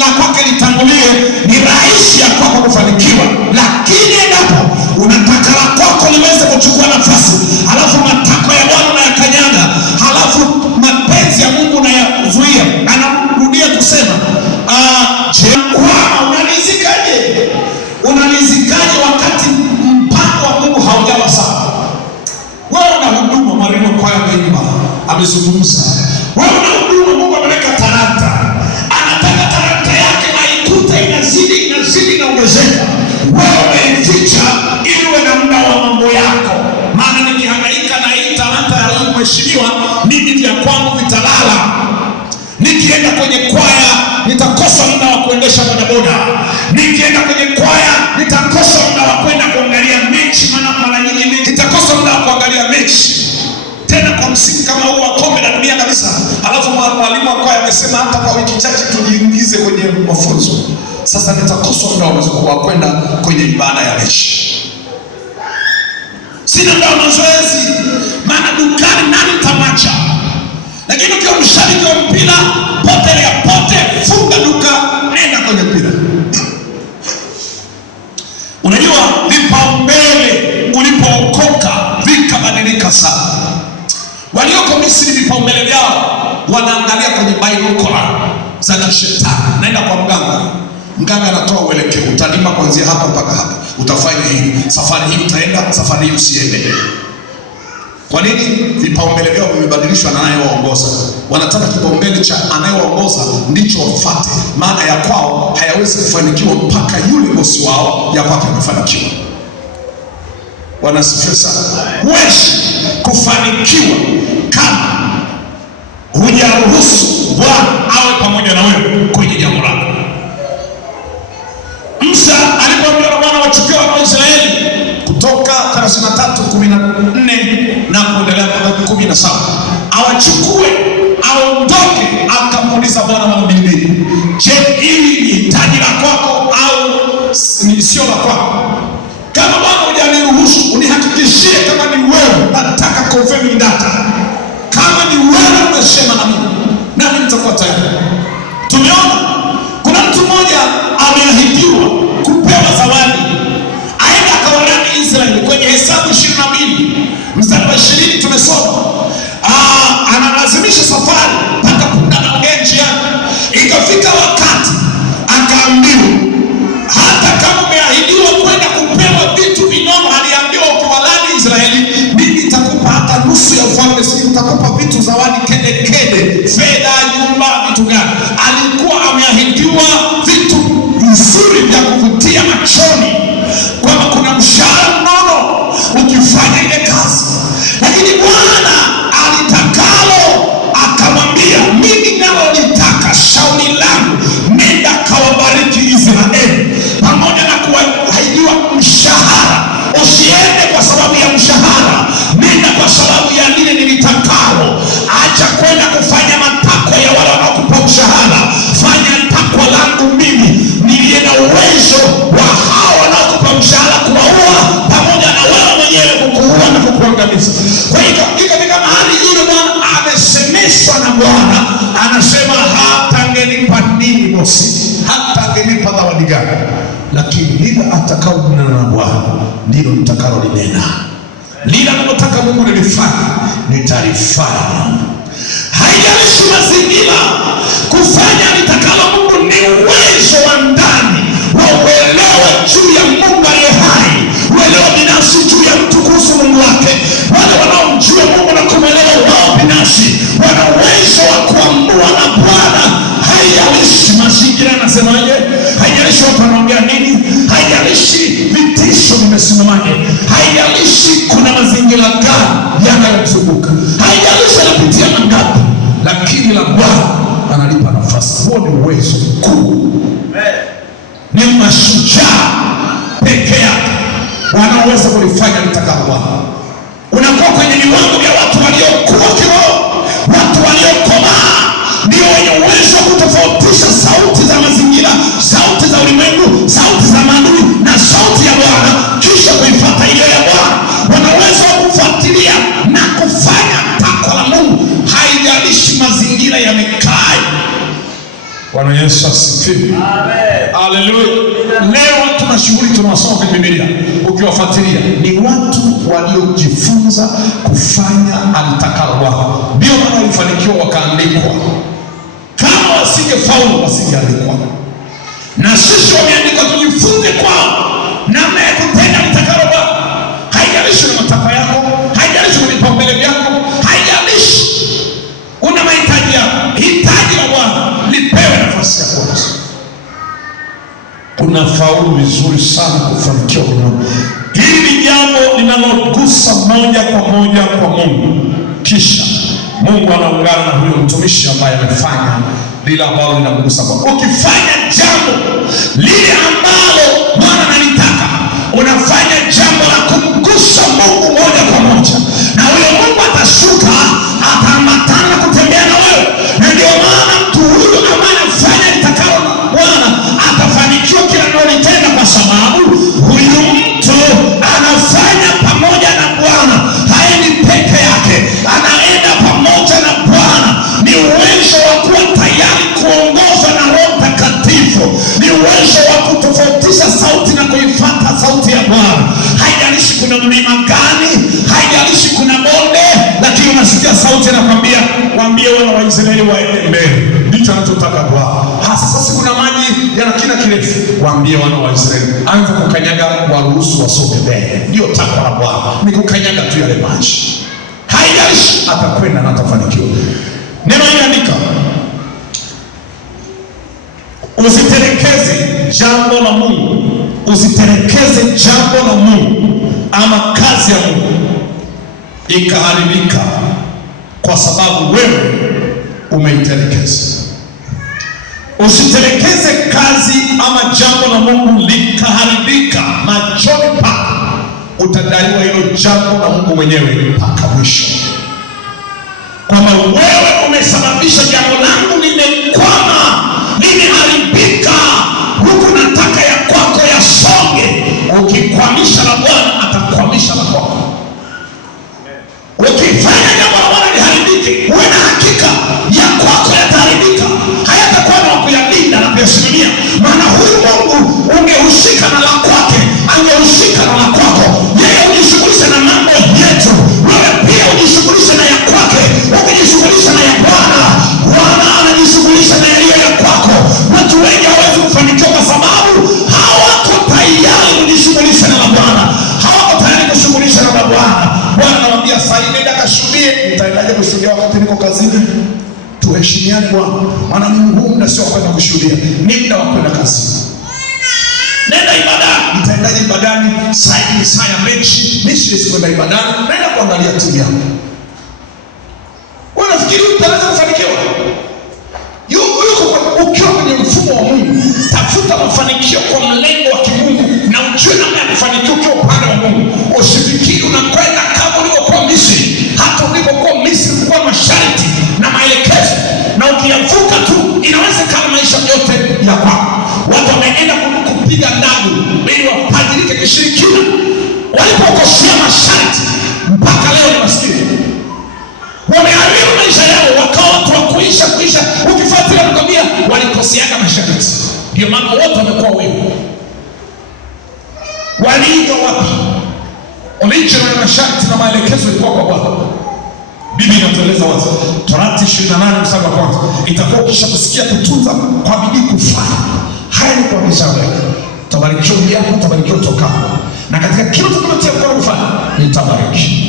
la kwake litangulie, ni rahisi ya kwako kufanikiwa. Lakini endapo unataka la kwako liweze kuchukua nafasi, halafu matakwa ya Bwana unayakanyaga, halafu mapenzi ya Mungu unayazuia, anarudia kusema je, unalizikaje? Unalizikaje wakati mpango wa Mungu haujawa sawa? Wewe una huduma, mwalimu kwaya ameimba, amezungumza. Wewe una huduma, Mungu ameweka talanta, anataka talanta yake aikute inazidi inaongezeka. Wewe umeificha ili uwe na muda wa mambo yako. Maana nikihangaika na hii talanta ya huyu mheshimiwa, mimi vya kwangu vitalala. Nikienda kwenye kwaya nitakosa muda wa kuendesha bodaboda. Nikienda kwenye kwaya nitakosa muda wa kwenda kuangalia mechi, maana mara nyingi nitakosa muda wa kuangalia mechi. Tena kwa msingi kama huu wa kombe la dunia kabisa. Alafu mwalimu wa kwaya amesema hata kwa wiki chache tujiingize kwenye mafunzo. Sasa nitakosa muda wa kwenda kwenye ibada ya mechi. Sina muda wa mazoezi, maana dukani nani tamacha. Lakini ukiwa mshabiki wa mpira, potelea pote, funga duka, nenda kwenye mpira. Unajua vipaumbele ulipookoka vikabadilika sana. Walioko Misri vipaumbele vyao wanaangalia kwenye binocular za kishetani. Naenda kwa mganga anatoa uelekeo, utalima kuanzia hapa mpaka hapa, utafanya hivi, safari hii utaenda, safari hii usiende. Kwa nini? Vipaumbele vyao vimebadilishwa na anayewaongoza. Wanataka kipaumbele cha anayewaongoza ndicho wafuate, maana ya kwao hayawezi kufanikiwa mpaka yule bosi wao ya kwake amefanikiwa. Wanasifiwa sana. Huwezi kufanikiwa kama hujaruhusu Bwana awe pamoja na wewe kwenye jambo lako. Musa alipoambiwa na Bwana wachukue wana wa Israeli, Kutoka 33:14 na sawa, awachukue aondoke. Akamuuliza Bwana mara mbili, je, hili ni hitaji la kwako au sio la kwako? Kama Bwana hujaniruhusu unihakikishie kama ni wewe, nataka confirming data. Kama ni wewe umesema na mimi, nami nitakuwa tayari. Tumeona kuna mtu mmoja ameahidiwa kupewa zawadi, aenda akawalani Israeli. Kwenye Hesabu 22 mstari wa 20 tumesoma analazimisha safari mpaka punda na ngenji yake. Ikafika wakati akaambiwa, hata kama umeahidiwa kwenda kupewa vitu vinono, aliambiwa ukiwalani Israeli, mimi nitakupa hata nusu ya ufalme, si nitakupa vitu zawadi kede kede, fedha, nyumba, vitu gani. Alikuwa ameahidiwa vitu vizuri vya kuvutia machoni, kwamba kuna mshahara mnono ukifanya ile kazi. Lakini Bwana alitakalo akamwambia, mimi nalolitaka, shauri langu, nenda kawabariki Israeli. Pamoja na kuahidiwa mshahara, usiende kwa sababu ya mshahara, nenda kwa sababu ya lile nilitakalo. Acha kwenda kufanya matakwa ya wale wanaokupa mshahara, fanya takwa langu mimi niliye na uwezo wa hao wanaokupa mshahara kuwaua, pamoja na wewe mwenyewe kukuua na kukuangamiza. Kwa hiyo katika mahali yule Bwana amesemeshwa na Bwana, anasema hata angenipa nini bosi, hata angenipa zawadi gani, lakini lile atakao kunena na Bwana ndilo nitakalo linena. Lile analotaka Mungu nilifanya, nitalifanya. Haijalishi mazingira, kufanya nitakalo Mungu ni uwezo wa ndani wa uelewa juu ya Mungu aliye hai, uelewa binafsi juu ya mtu kuhusu Mungu wake. Wale wanaomjua Mungu na kumwelewa wao binafsi wana uwezo wa kuamua na Bwana. Haijalishi mazingira yanasemaje, haijalishi watu wanaongea nini, haijalishi vitisho vimesimamaje, haijalishi kuna mazingira gani yanayozunguka, haijalishi anapitia mangapi, lakini la Bwana analipa nafasi. Huo ni uwezo mkuu. Ni mashujaa peke yake wanaoweza kulifanya litakalo Bwana. Unakuwa kwenye viwango vya watu waliokuwa kiroho, watu waliokomaa, ndio wenye uwezo wa kutofautisha sauti za mazingira, sauti za ulimwengu, sauti za maadui na sauti ya Bwana, kisha kuifuata ile ya Bwana. Wana uwezo wa kufuatilia na kufanya takwa la Mungu, haijalishi mazingira yamekaa. Bwana Yesu asifiwe. Amen. Haleluya. Leo watu na shughuli tunasoma kwenye Biblia, ukiwafuatilia ni watu waliojifunza kufanya alitakalo Bwana. Ndio maana walifanikiwa wakaandikwa. Kama wasingefaulu wasingeandikwa. Na sisi wameandikwa tujifunze kwao namna ya kutenda alitakalo Bwana. Haijalishi na matakwa yako, haijalishi na vipaumbele vyako, haijalishi una mahitaji yako. Hitaji la Bwana lipewe nafasi ya kwanza. Unafaulu vizuri sana kufanikiwa kwa Mungu. Hili ni jambo linalogusa moja kwa moja kwa Mungu, kisha Mungu anaungana na huyo mtumishi ambaye amefanya lile ambalo linamgusa Mungu. Ukifanya jambo lile ambalo Bwana analitaka, unafanya jambo la kumgusa Mungu moja kwa moja, na huyo Mungu atashuka, ataambatana kutembea na wewe. Na ndio maana mtu huyu ambaye anafanya litakalo Bwana atafanikiwa kila analotenda, kwa sababu huyu mtu anafanya pamoja na Bwana. Haendi peke yake, anaenda pamoja na Bwana. Ni uwezo wa kuwa tayari kuongozwa na Roho Mtakatifu, ni uwezo wa kutofautisha sauti na kuifuata sauti ya Bwana. Haijalishi kuna mlima gani, haijalishi kuna bonde, lakini unasikia sauti anakwambia, waambie wana wa Israeli waende mbele. Ndicho anachotaka Bwana. Sasa kuna maji yana kina kirefu, waambie wana wa Israeli anza kukanyaga, waruhusu wasonge mbele. Ndio takwa la Bwana, ni kukanyaga tu yale maji. Haijalishi atakwenda na atafanikiwa. Neno inaandika, usitelekeze jambo la Mungu, usitelekeze jambo la Mungu ama kazi ya Mungu ikaharibika kwa sababu wewe umeitelekeza. Usitelekeze kazi ama jambo la Mungu likaharibika machoni pako, utadaiwa hilo jambo la Mungu mwenyewe mpaka mwisho. kwamba wewe umesababisha jambo langu limekwama, limeharibika, huku nataka ya kwako yasonge. Ukikwamisha la Bwana atakwamisha la kwako. Ukifanya jambo la Bwana liharibike, uwe na hakika ya kwako yataharibika, hayatakuwa na kuyalinda na kuyasimamia. Maana huyu Mungu ungehusika na la kwake, angehusika na la kwako. Yeye hujishughulisha na mambo yetu, wewe pia hujishughulisha na ya kwake. Ukijishughulisha na ya Bwana, Bwana anajishughulisha na yaliyo ya kwako. Watu wengi hawawezi kufanikiwa kwa sababu hawako tayari kujishughulisha na la Bwana, hawako tayari kushughulisha na la Bwana. Bwana anamwambia sasa, nenda kashuhudie. Nitaendaje kushuhudia wakati niko kazini? Tuheshimiane Bwana, maana huu muda sio kwenda kushuhudia, ni muda wa kwenda kazini. Nenda ibadani. Nitaendaje ibadani? Saa ya mechi, mimi siwezi kwenda ibadani, naenda kuangalia timu yangu. Unafikiri utaweza kufanikiwa? Ukiwa kwenye mfumo wa Mungu, tafuta mafanikio kwa mlengo wa kimungu na ujue namna ya kufanikiwa ukiwa upande wa Mungu. Usifikiri unakwenda kama ulivyokuwa Misri. Hata ulivyokuwa Misri kulikuwa masharti na maelekezo, na ukiyavuka tu inawezekana maisha yote ya kwako. Watu wameenda kupiga ndagu ili wapadilike kishirikina, walipokosea masharti mpaka leo ni maskini. Wameharibu maisha yao, wakawa watu wa kuisha. Ukifuatilia nakwambia walikoseaga masharti, ndio maana wote wamekuwa wewe. Waliitwa wapi? Original ya masharti na maelekezo ilikuwa kwa Bwana. Biblia inatueleza wazi, Torati 28 mstari wa kwanza, itakuwa ukisha kusikia kutunza kwa bidii kufanya haya ni kuagiza wewe, utabarikiwa uliapo, utabarikiwa utokapo, na katika kila utakachotia mkono kufanya nitabariki.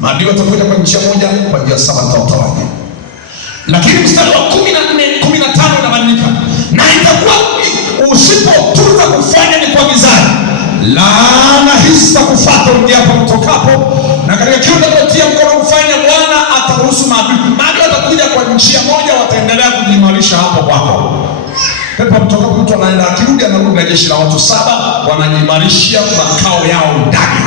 Maadui watakuja kwa njia moja, kwa njia saba nitawatawanya. Lakini mstari wa 14, 15 inabadilika, na itakuwa usipotunza kufanya ni kuagizaje, laana hizi zitakufuata uingiapo utokapo, na katika kila utakachotia mkono kufanya Bwana ataruhusu maadui. Maadui watakuja kwa njia moja, wataendelea kujimarisha hapo kwako. Pepo mtokapo, mtu anaenda akirudi anarudi na jeshi la watu 7 wanajimarishia makao yao ndani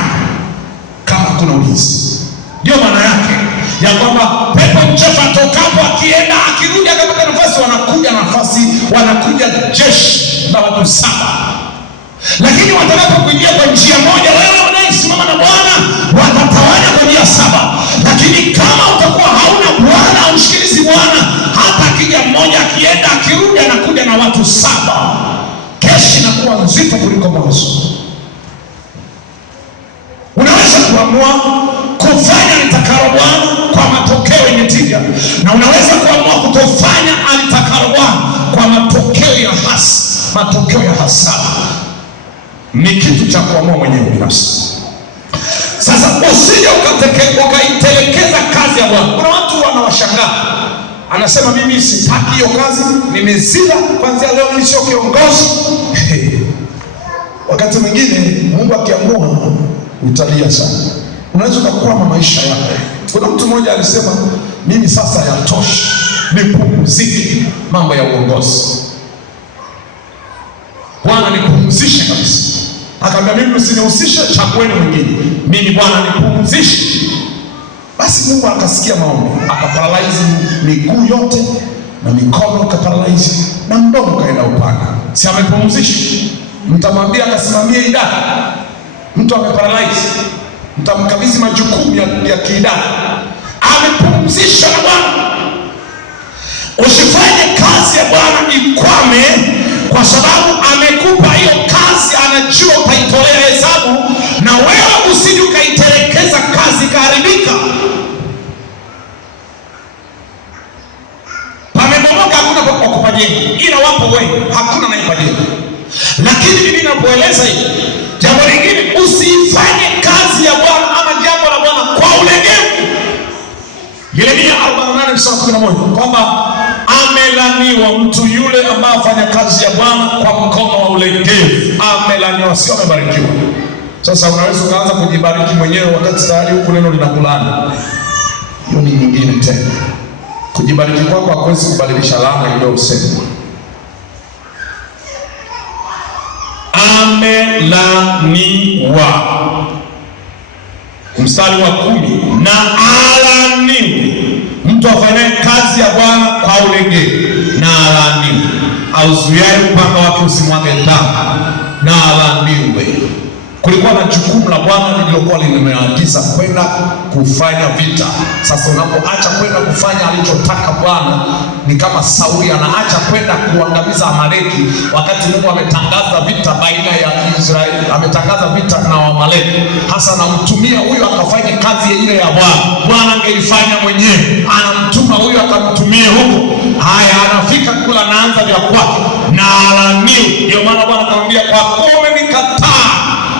kama hakuna ulinzi. Ndio maana yake ya kwamba pepo mchafu atokapo akienda akirudi akapata nafasi, wanakuja jeshi la watu 7. Lakini watakapokuingia kwa njia moja, wewe unayesimama na Bwana, watatawanya kwa njia 7. Lakini kama utakuwa hauna Bwana, umshikilizi Bwana, hata akija mmoja akienda akirudi anakuja na watu 7, keshi inakuwa nzito kuliko mwanzo. Unaweza kuamua kufanya alitakalo Bwana kwa matokeo yenye tija, na unaweza kuamua kutofanya alitakalo Bwana kwa matokeo ya matokeo ya hasara. Ni kitu cha kuamua mwenyewe binafsi. Sasa usije ukaitelekeza kazi ya Bwana. Kuna watu wanawashangaa, anasema mimi sitaki hiyo kazi, nimezila kuanzia leo, mimi sio kiongozi. Wakati mwingine Mungu akiamua utalia sana, unaweza kukwama maisha yako. Kuna mtu mmoja alisema mimi sasa yatosha, nipumzike mambo ya uongozi, Bwana nipumzishe kabisa. Akamwambia mimi usinihusishe, chagueni mwingine, mimi Bwana nipumzishe. Basi Mungu akasikia maombi, akaparalyze miguu yote na mikono ikaparalyze na mdomo kaenda upande. Si amepumzisha? Mtamwambia akasimamia idara. Mtu ameparalyze, mtamkabidhi majukumu ya kiidara. Amepumzisha na Bwana. Usifanye kazi ya Bwana ikwame, kwa sababu amekupa hiyo kazi, anajua utaitolea hesabu, na wewe usije ukaitelekeza kazi ikaharibika. Pamebomoka, hakuna kwa kupajenga, ila wapo wengi, hakuna anayepajenga. Lakini mimi ninapoeleza hivi, jambo lingine, usifanye kazi ya Bwana ama jambo la Bwana kwa ulegevu. Yeremia 48:11 kwamba amelaniwa mtu yule ambaye afanya kazi ya Bwana kwa mkono wa ulegevu. Amelaniwa, sio amebarikiwa. Sasa unaweza ukaanza kujibariki mwenyewe wakati tayari huku neno linakulani. Hiyo ni nyingine tena. Kujibariki kwako hakuwezi kubadilisha laana iliyosemwa. Amelaniwa. Mstari wa 10, na alaniwe Mtu afanyaye kazi ya Bwana kwa ulegevu na alaaniwe. Auzuiaye upanga wake usimwage damu na alaaniwe. Kulikuwa na jukumu la Bwana lililokuwa limeagiza kwenda kufanya vita. Sasa unapoacha kwenda kufanya alichotaka Bwana, ni kama Sauli anaacha kwenda kuangamiza Amaleki, wakati Mungu ametangaza vita baina ya Israeli, ametangaza vita na Amaleki. Hasa anamtumia huyo akafanye kazi ile ya Bwana. Bwana angeifanya mwenyewe, anamtuma huyo akamtumie huko. Haya, anafika kula, anaanza vya kwake na alaaniwe. Ndio maana Bwana akamwambia, kwa kuwa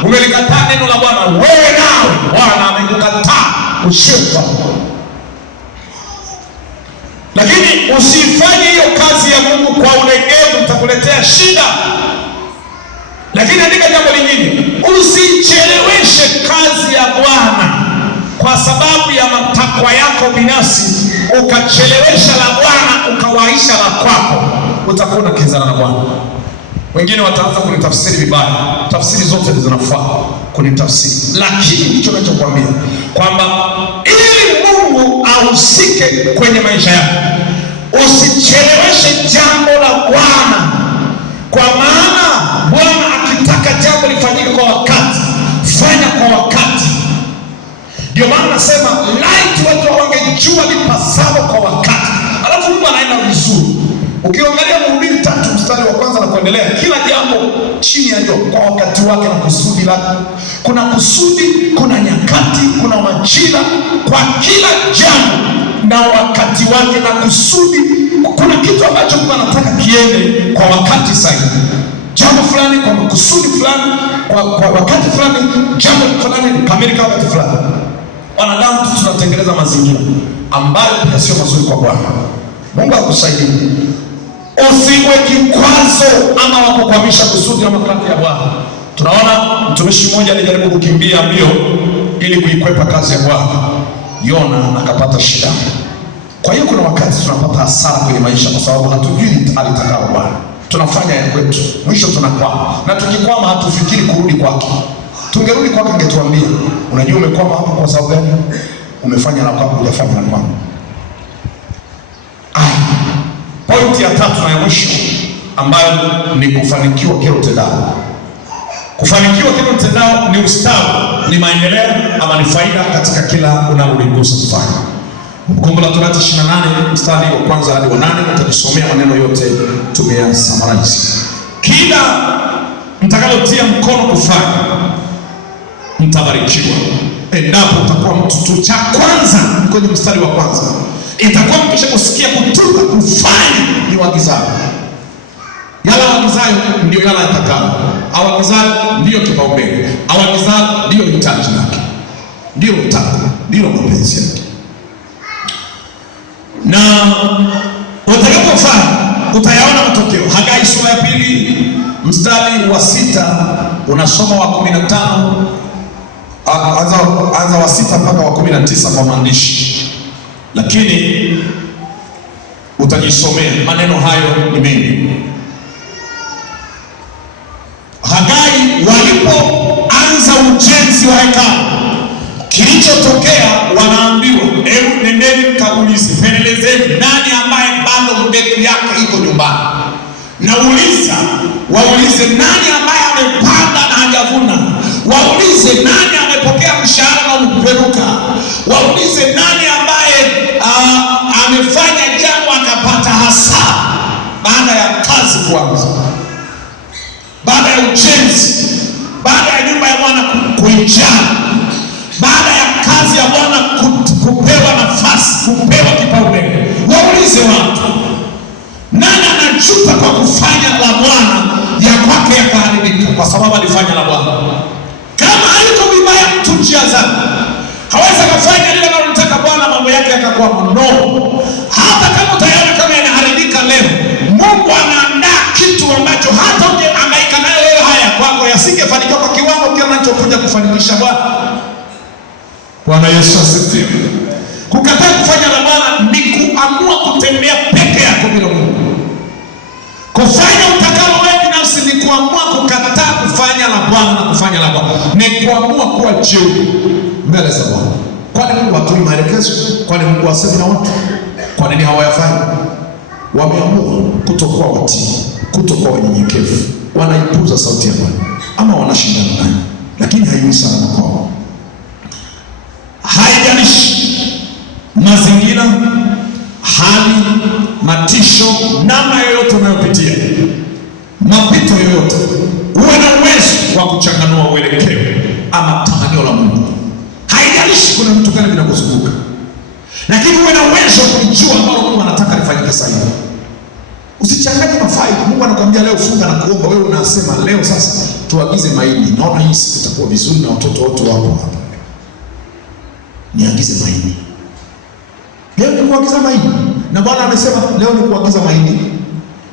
umelikataa neno la Bwana, wewe nawe Bwana amekukataa ushefa. Lakini usifanye hiyo kazi ya Mungu kwa ulegevu, utakuletea shida. Lakini andika jambo lingine, usicheleweshe kazi ya Bwana kwa sababu ya matakwa yako binafsi, ukachelewesha la Bwana ukawaisha la kwako, utakuwa unakinzana na Bwana. Wengine wataanza kunitafsiri vibaya. Tafsiri zote zinafaa kunitafsiri, lakini ndicho nachokwambia kwamba ili Mungu ahusike kwenye maisha yako, usicheleweshe jambo la Bwana, kwa maana Bwana akitaka jambo lifanyike kwa wakati, fanya kwa wakati. Ndio maana nasema laiti watu wangejua lipasavyo kwa wakati, alafu Mungu anaenda vizuri. Ukiangalia Mhubiri 3 mstari wa kwanza na kuendelea, kila jambo chini ya jua kwa wakati wake na kusudi lake. Kuna kusudi, kuna nyakati, kuna majira kwa kila jambo na wakati wake na kusudi. Kuna kitu ambacho Mungu anataka kiende kwa wakati sahihi, jambo fulani kwa kusudi fulani, kwa wakati fulani, jambo fulani likamilika wakati fulani. Wanadamu tunatengeneza mazingira ambayo pia sio mazuri kwa Bwana. Mungu akusaidie. Usiwe kikwazo ama wakukwamisha kusudi na mapenzi ya Bwana. Tunaona mtumishi mmoja alijaribu kukimbia mbio ili kuikwepa kazi ya Bwana, Yona akapata shida. Kwa hiyo kuna wakati tunapata hasara kwenye maisha kwa sababu hatujui alitakalo Bwana. Tunafanya ya kwetu, mwisho tunakwama, na tukikwama hatufikiri kurudi kwake. Tungerudi kwake angetuambia, unajua umekwama hapo kwa sababu gani? Umefanya la kwako, hujafanya la kwangu. Pointi ya tatu na ya mwisho ambayo ni kufanikiwa kila utendao. Kufanikiwa kila utendao ni ustawi, ni maendeleo ama ni faida katika kila unaloligusa kufanya. Kumbukumbu la Torati 28 mstari wa kwanza hadi wa 8, nitajisomea maneno yote tumeyasamarize. Kila mtakalotia mkono kufanya mtabarikiwa, endapo utakuwa mtu tu. Cha kwanza kwenye mstari wa kwanza, itakuwa mkisha kusikia kutoka kufanya ni waagizayo. Yala waagizayo ndio yala yatakao. Awagizayo ndio kipaumbele. Awagizayo ndio hitaji lake, ndio utaka, ndio mapenzi yake. Na utakapofanya utayaona matokeo. Hagai sura ya 2 mstari wa 6 unasoma wa 15, anza wa 6 mpaka wa 19 kwa maandishi, lakini utajisomea maneno hayo ni mengi. Hagai walipoanza ujenzi wa hekalu, kilichotokea wanaambiwa, hebu nendeni mkagulize, pelelezeni nani ambaye bado mbegu yake iko nyumbani, na waulize nani ambaye amepanda na hajavuna, waulize nani amepokea mshahara na umeperuka, waulize nani ambaye amefanya jambo akapata hasara baada ya kazi kuanza, baada ya ujenzi, baada ya nyumba ya Bwana kuijaa, baada ya kazi ya Bwana kupewa nafasi, kupewa kipaumbele. Waulize watu, nani anajuta kwa kufanya la Bwana ya kwake yakaharibika kwa sababu alifanya la Bwana? Kama haliko vibaya mtu njia zake, hawezi kufanya lile analotaka Bwana, mambo yake yakakuwa no. Hata kama utaona kama yanaharibika leo, Mungu anaandaa kitu ambacho hata ungehangaika nayo leo, haya kwako yasingefanikiwa kwa kiwango kile anachokuja kufanikisha Bwana. Bwana Yesu asifiwe. Kukataa kufanya la Bwana ni kuamua kutembea peke yako bila Mungu. Kufanya utakalo wewe binafsi ni kuamua kukataa kufanya la Bwana, na kufanya la Bwana ni kuamua kuwa jeuri mbele za Bwana. Kwani Mungu hatoi maelekezo? Kwani Mungu asemi na watu? Kwa nini hawayafanyi? Wameamua kutokuwa watii, kutokuwa wanyenyekevu, wanaipuza sauti ya Bwana ama wanashindana naye, lakini haiwi sana kwao. Haijalishi mazingira, hali, matisho, namna yoyote unayopitia, mapito yoyote, uwe na uwezo wa kuchanganua uelekeo ama tamanio la Mungu. Haijalishi kuna vitu gani vinakuzunguka, lakini uwe na uwezo wa kujua ambalo Mungu anataka lifanyike sahihi. Usichanganye mafaili. Mungu anakuambia leo funga na kuomba, wewe unasema leo sasa tuagize mahindi. Naona hii siku itakuwa vizuri na watoto wote wapo hapa. Niagize mahindi. Leo ni kuagiza mahindi. Na Bwana amesema leo ni kuagiza mahindi.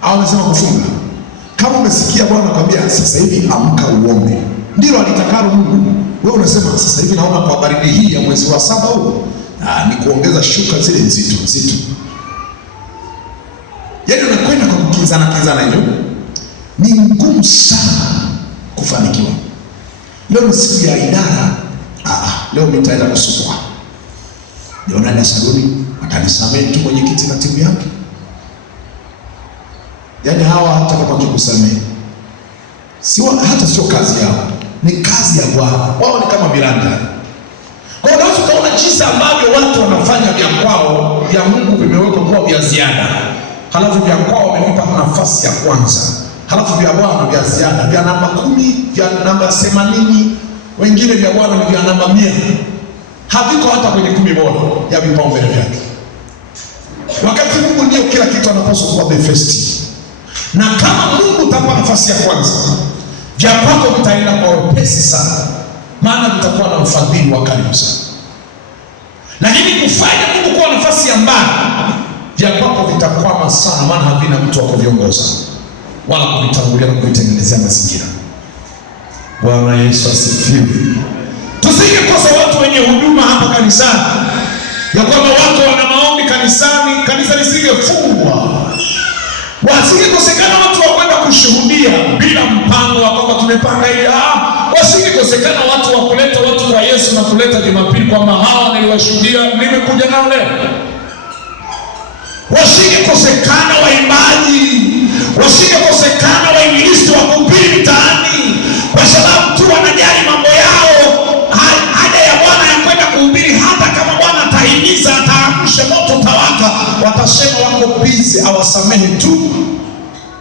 Au amesema kufunga. Kama umesikia Bwana anakuambia sasa hivi amka uombe, ndilo alitakalo Mungu. Wewe unasema sasa hivi naona kwa baridi hii ya mwezi wa 7 huu ni kuongeza shuka zile nzito. Yaani unakwenda kwa kukinzana hiyo. Ni ngumu sana kufanikiwa. Leo ni siku ya idara. Leo nitaenda kusukwa. Leo naenda saluni, atanisamehe tu mwenyekiti na timu yake. Yaani hawa hata kama wakikusamehe, sio kazi yao, ni kazi ya Bwana. Wao ni kama miranda. Kwa hiyo unaweza kuona jinsi ambavyo watu wanafanya vya kwao, vya Mungu vimewekwa kwa vya ziada. Halafu vya kwao wamevipa nafasi ya kwanza. Halafu vya Bwana vya ziada, vya namba 10, vya namba 80, wengine vya Bwana ni vya namba 100. Haviko hata kwenye 10 bora ya vipaumbele vyake. Wakati Mungu ndio kila kitu anapaswa kuwa the first. Na kama Mungu utapa nafasi ya kwanza, vya kwako vitaenda kwa wepesi sana, maana vitakuwa na mfadhili wa karibu sana. Lakini kufanya Mungu kuwa nafasi ya mbali, vya kwako vitakwama sana, maana havina mtu wa kuviongoza wala kuvitangulia na kuvitengenezea mazingira. Bwana Yesu asifiwe. Tusingekosa watu wenye huduma hapa kanisani, ya kwamba watu wana maombi kanisani, kanisa lisingefungwa. Wasingekosekana watu wa kwenda kushuhudia bila mpango wa kwamba tumepanga ili. Wasingekosekana watu wa kuleta watu kwa Yesu na kuleta Jumapili kwamba hawa niliwashuhudia, nimekuja nao leo. Wasingekosekana waimbaji, wasingekosekana wainjilisti wa kuhubiri mtaani, kwa sababu tu wanajali mambo yao. Haja ya Bwana ya kwenda kuhubiri, hata kama Bwana atahimiza, ataamsha moto utawaka, watasema wako busy, awasamehe tu.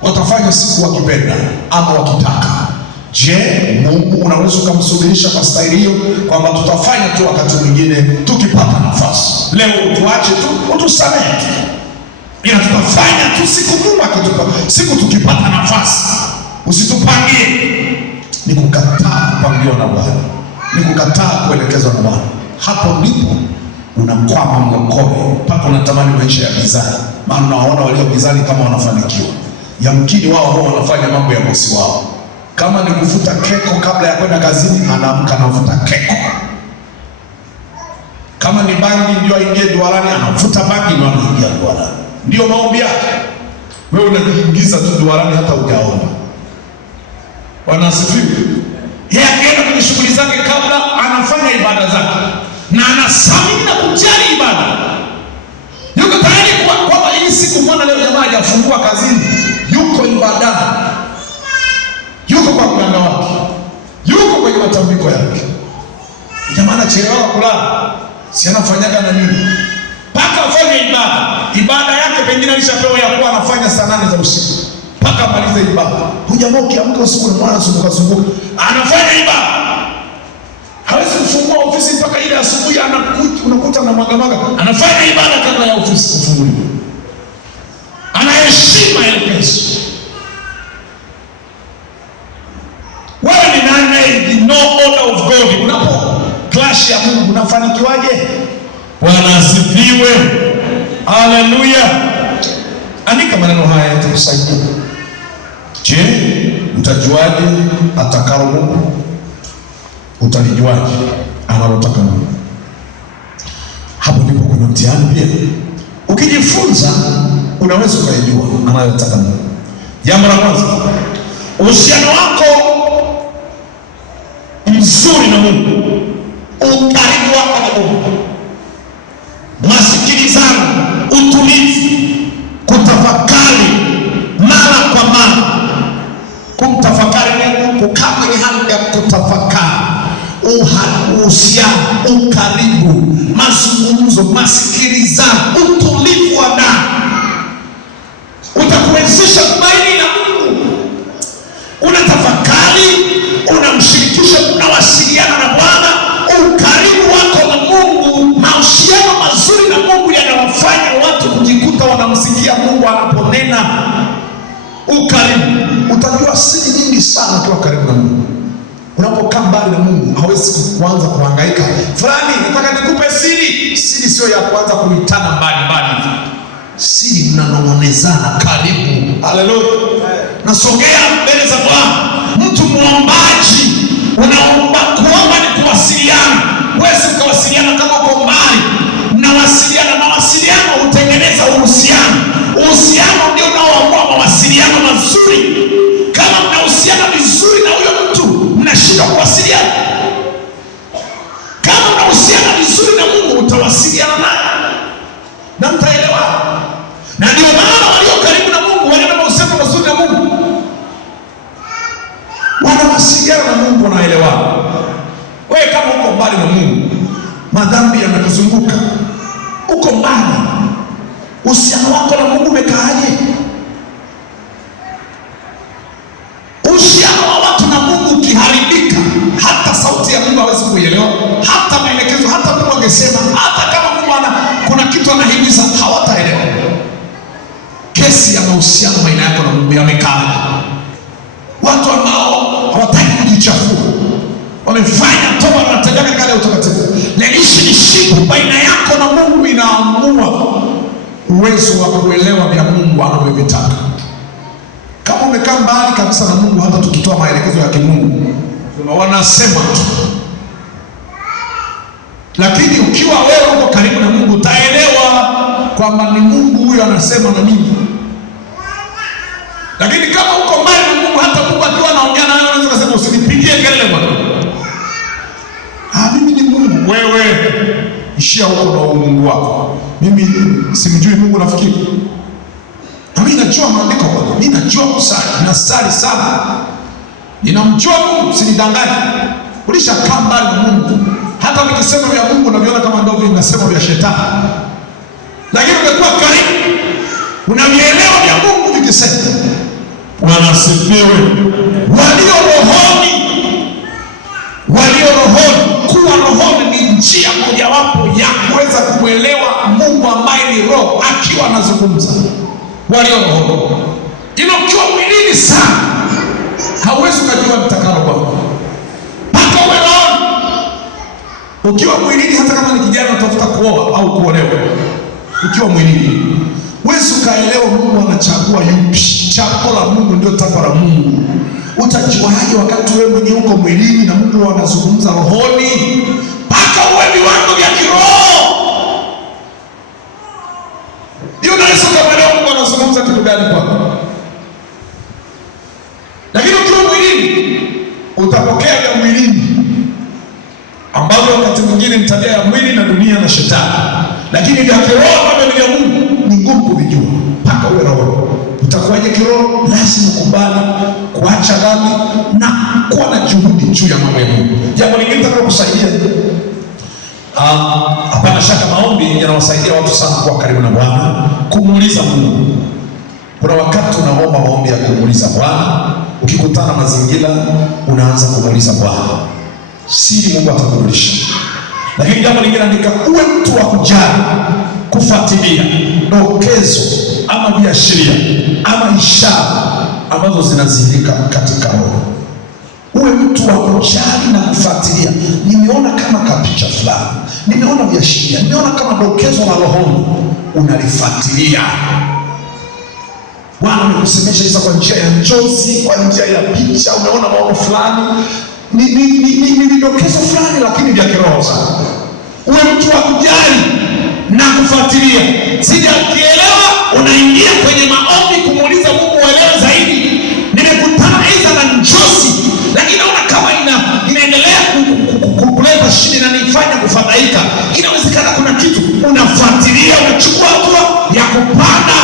Watafanya siku wakipenda ama wakitaka. Je, Mungu unaweza kumsubirisha kwa staili hiyo kwamba tutafanya tu wakati mwingine tukipata nafasi? Leo tuache tu, utusamehe. Ila tutafanya tu siku Mungu akitupa, siku tukipata nafasi. Usitupangie. Ni kukataa kupangiwa na Bwana, ni kukataa kuelekezwa na Bwana. Hapo ndipo unakwama mlokole, mpaka unatamani maisha ya gizani. Maana unawaona walio gizani kama wanafanikiwa. Yamkini wao wanafanya mambo ya bosi wao. Kama ni kufuta keko kabla ya kwenda kazini, anaamka anafuta keko. Kama ni bangi ndio aingie duarani, anafuta bangi ndio anaingia duarani. Ndio maombi yake. Wewe unajiingiza tu duarani hata hujaomba. Bwana asifiwe. Yeye akienda kwenye shughuli zake kabla anafanya ibada zake, na anasamini na kujali ibada. Yuko tayari kwa hii siku mwana leo jamaa hajafungua kazini, yuko ibadani. Yuko kwa mganga wake, yuko kwenye matambiko yake. Jamaa anachelewa kulala, si anafanyaga na nini? Paka afanye ibada yake, pengine alishapewa ya kuwa anafanya saa 8 za usiku. Paka amalize ibada. Hujamaa ukiamka usiku na mwana zunguka, anafanya ibada. Hawezi kufungua ofisi mpaka ile asubuhi, unakuta na mwagamaga. Anafanya ibada kabla ya ofisi kufunguliwa. Anaheshima elekezo. Wewe ni nani? No order of God. Unapo clash ya Mungu unafanikiwaje? Bwana asifiwe. Haleluya. Andika maneno haya yatakusaidia. Je, utajuaje atakalo Mungu? Utalijuaje analotaka Mungu? Hapo ndipo kuna mtihani pia. Ukijifunza unaweza kujua analotaka Mungu. Jambo la kwanza, uhusiano wako mzuri na Mungu, ukaribu wako na Mungu, masikilizano, utulivu kutafakari mara kwa mara, kumtafakari Mungu, kukaa kwenye hali ya kutafakari uhusiano, ukaribu, mazungumzo, masikilizano, utulivu wa ndani utakuwezesha kubaini na Mungu. Unatafakari, unamshirikisha, unawasiliana na Bwana. Ukaribu wako na Mungu, mahusiano mazuri na Mungu yanawafanya watu kujikuta wanamsikia Mungu anaponena. Ukaribu, utajua siri nyingi sana ukiwa karibu na Mungu. Unapokaa mbali na Mungu hawezi kuanza kuhangaika, fulani nataka nikupe siri. Siri sio ya kuanza kuitana mbali. Siri mnanong'onezana karibu. Haleluya. Nasogea mbele za Bwana. Mtu muombaji, unaomba, kuomba ni kuwasiliana. Wewe ukawasiliana kama uko mbali, mnawasiliana. Mawasiliano hutengeneza uhusiano. Uhusiano ndio unaoamua mawasiliano mazuri. Kama mnahusiana vizuri na huyo mtu, mnashindwa kuwasiliana. Kama mnahusiana vizuri na Mungu, utawasiliana naye na mtaelewa. Na ndio maana walio karibu na Mungu, walio na mahusiano mazuri na Mungu, wanawasiliana na Mungu, wanaelewana. Wewe kama uko mbali na Mungu, madhambi yamekuzunguka, uko mbali, uhusiano wako na Mungu umekaaje? Uhusiano wa watu na Mungu ukiharibika, hata sauti ya Mungu hawezi kuielewa, hata maelekezo, hata Mungu angesema, hata kama Mungu kuna kitu anahimiza, hawataelewa. Kesi ya mahusiano baina yako na Mungu yamekaa. Watu ambao hawataki kujichafua, wamefanya toba, wanatendeka kale ya utakatifu. Relationship baina yako na Mungu inaamua uwezo wa kuelewa vya Mungu anavyovitaka. Kama umekaa mbali kabisa na Mungu, hata tukitoa maelekezo ya kimungu wanasema tu. Lakini ukiwa wewe uko karibu na Mungu, utaelewa kwamba ni Mungu huyo anasema na mimi. Lakini kama uko mbali na Mungu, hata Mungu akiwa anaongea na wewe, unaweza kusema usinipigie kelele bwana. Mimi ni Mungu. Wewe ishia huko na Mungu wako. Mimi simjui Mungu, nafikiri mimi najua maandiko bwana. Mimi najua kusali, ninasali sana. Ninamjua Mungu, usinidanganye. Ulishakaa mbali na Mungu. Hata nikisema vya Mungu unaviona kama ndio vinasema vya shetani. Lakini umekuwa karibu, unavielewa vya Mungu vikisema. Bwana asifiwe. Walio rohoni, kuwa rohoni ni njia mojawapo ya kuweza kumwelewa Mungu ambaye ni roho akiwa anazungumza. Walio rohoni. Ukiwa mwilini sana, hauwezi kujua mtakalo kwako. Mpaka uwe rohoni. Ukiwa mwilini, hata kama ni kijana unatafuta kuoa au kuolewa, ukiwa mwilini huwezi ukaelewa Mungu anachagua yupi. Chaguo la Mungu ndio takwa la Mungu. Utajuaje wakati wewe mwenyewe uko mwilini na Mungu anazungumza rohoni? Mpaka uwe viwango vya kiroho ndio unaweza kuelewa Mungu anazungumza kitu gani kwako. Lakini ukiwa mwilini, utapokea vya mwilini ambavyo wakati mwingine ni tabia ya mwili na dunia na shetani. Lakini vya kiroho ambavyo ni vya Mungu ni ngumu kuvijua mpaka uwe roho. Utakuwaje kiroho? Lazima ukubali kuacha dhambi na kuwa na juhudi juu ya mambo ya Mungu. Jambo lingine nitakalo kusaidia, hapana shaka maombi yanawasaidia watu sana kuwa karibu na Bwana, kumuuliza Mungu. Kuna wakati unaomba maombi ya kumuuliza Bwana, ukikutana mazingira unaanza kumuuliza Bwana. Siri Mungu atakurudisha. Lakini jambo lingine, andika, uwe mtu wa kujali, kufuatilia dokezo ama viashiria ama ishara ambazo zinadhihirika katika roho. Uwe mtu wa kujali na kufuatilia. Nimeona kama kapicha fulani, nimeona viashiria, nimeona kama dokezo la rohoni, unalifuatilia. Bwana amekusemesha hizo kwa njia ya njozi, kwa njia ya picha, umeona maono fulani, ni vidokezo fulani, lakini vya kiroho sana. Uwe mtu wa kujali na kufuatilia. Sija ukielewa, unaingia kwenye maombi kumuuliza Mungu uelewe zaidi. Nimekutana aidha na njozi, lakini naona kama inaendelea kuleta shida na nifanya kufadhaika. Inawezekana kuna kitu, unafuatilia, unachukua hatua ya kupanda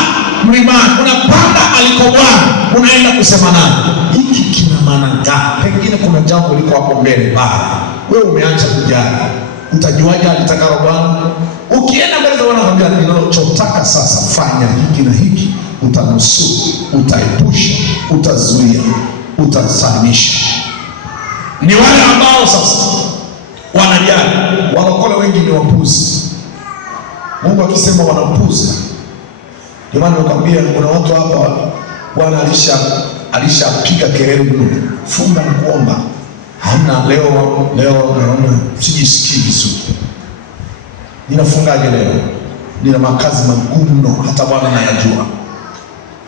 mlimani, unapanda aliko Bwana, unaenda kusema naye. Hiki kina maana gani? Pengine kuna jambo liko hapo mbele baya, wewe umeacha kujali. Utajuaje alitakalo Bwana? Ukienda mbele za Bwana kwambia, ninachotaka sasa fanya hiki na hiki, utanusuru, utaepusha, utazuia, utasalimisha. Ni wale ambao sasa wanajali. Walokole wengi ni wapuzi. Mungu akisema wanapuza. Ndio maana nakwambia kuna watu hapa Bwana alishapiga kelele mno, funga na kuomba. Hamna leo naona sijisikii vizuri. Ninafungaje leo? Nina makazi magumu mno, hata Bwana anayajua.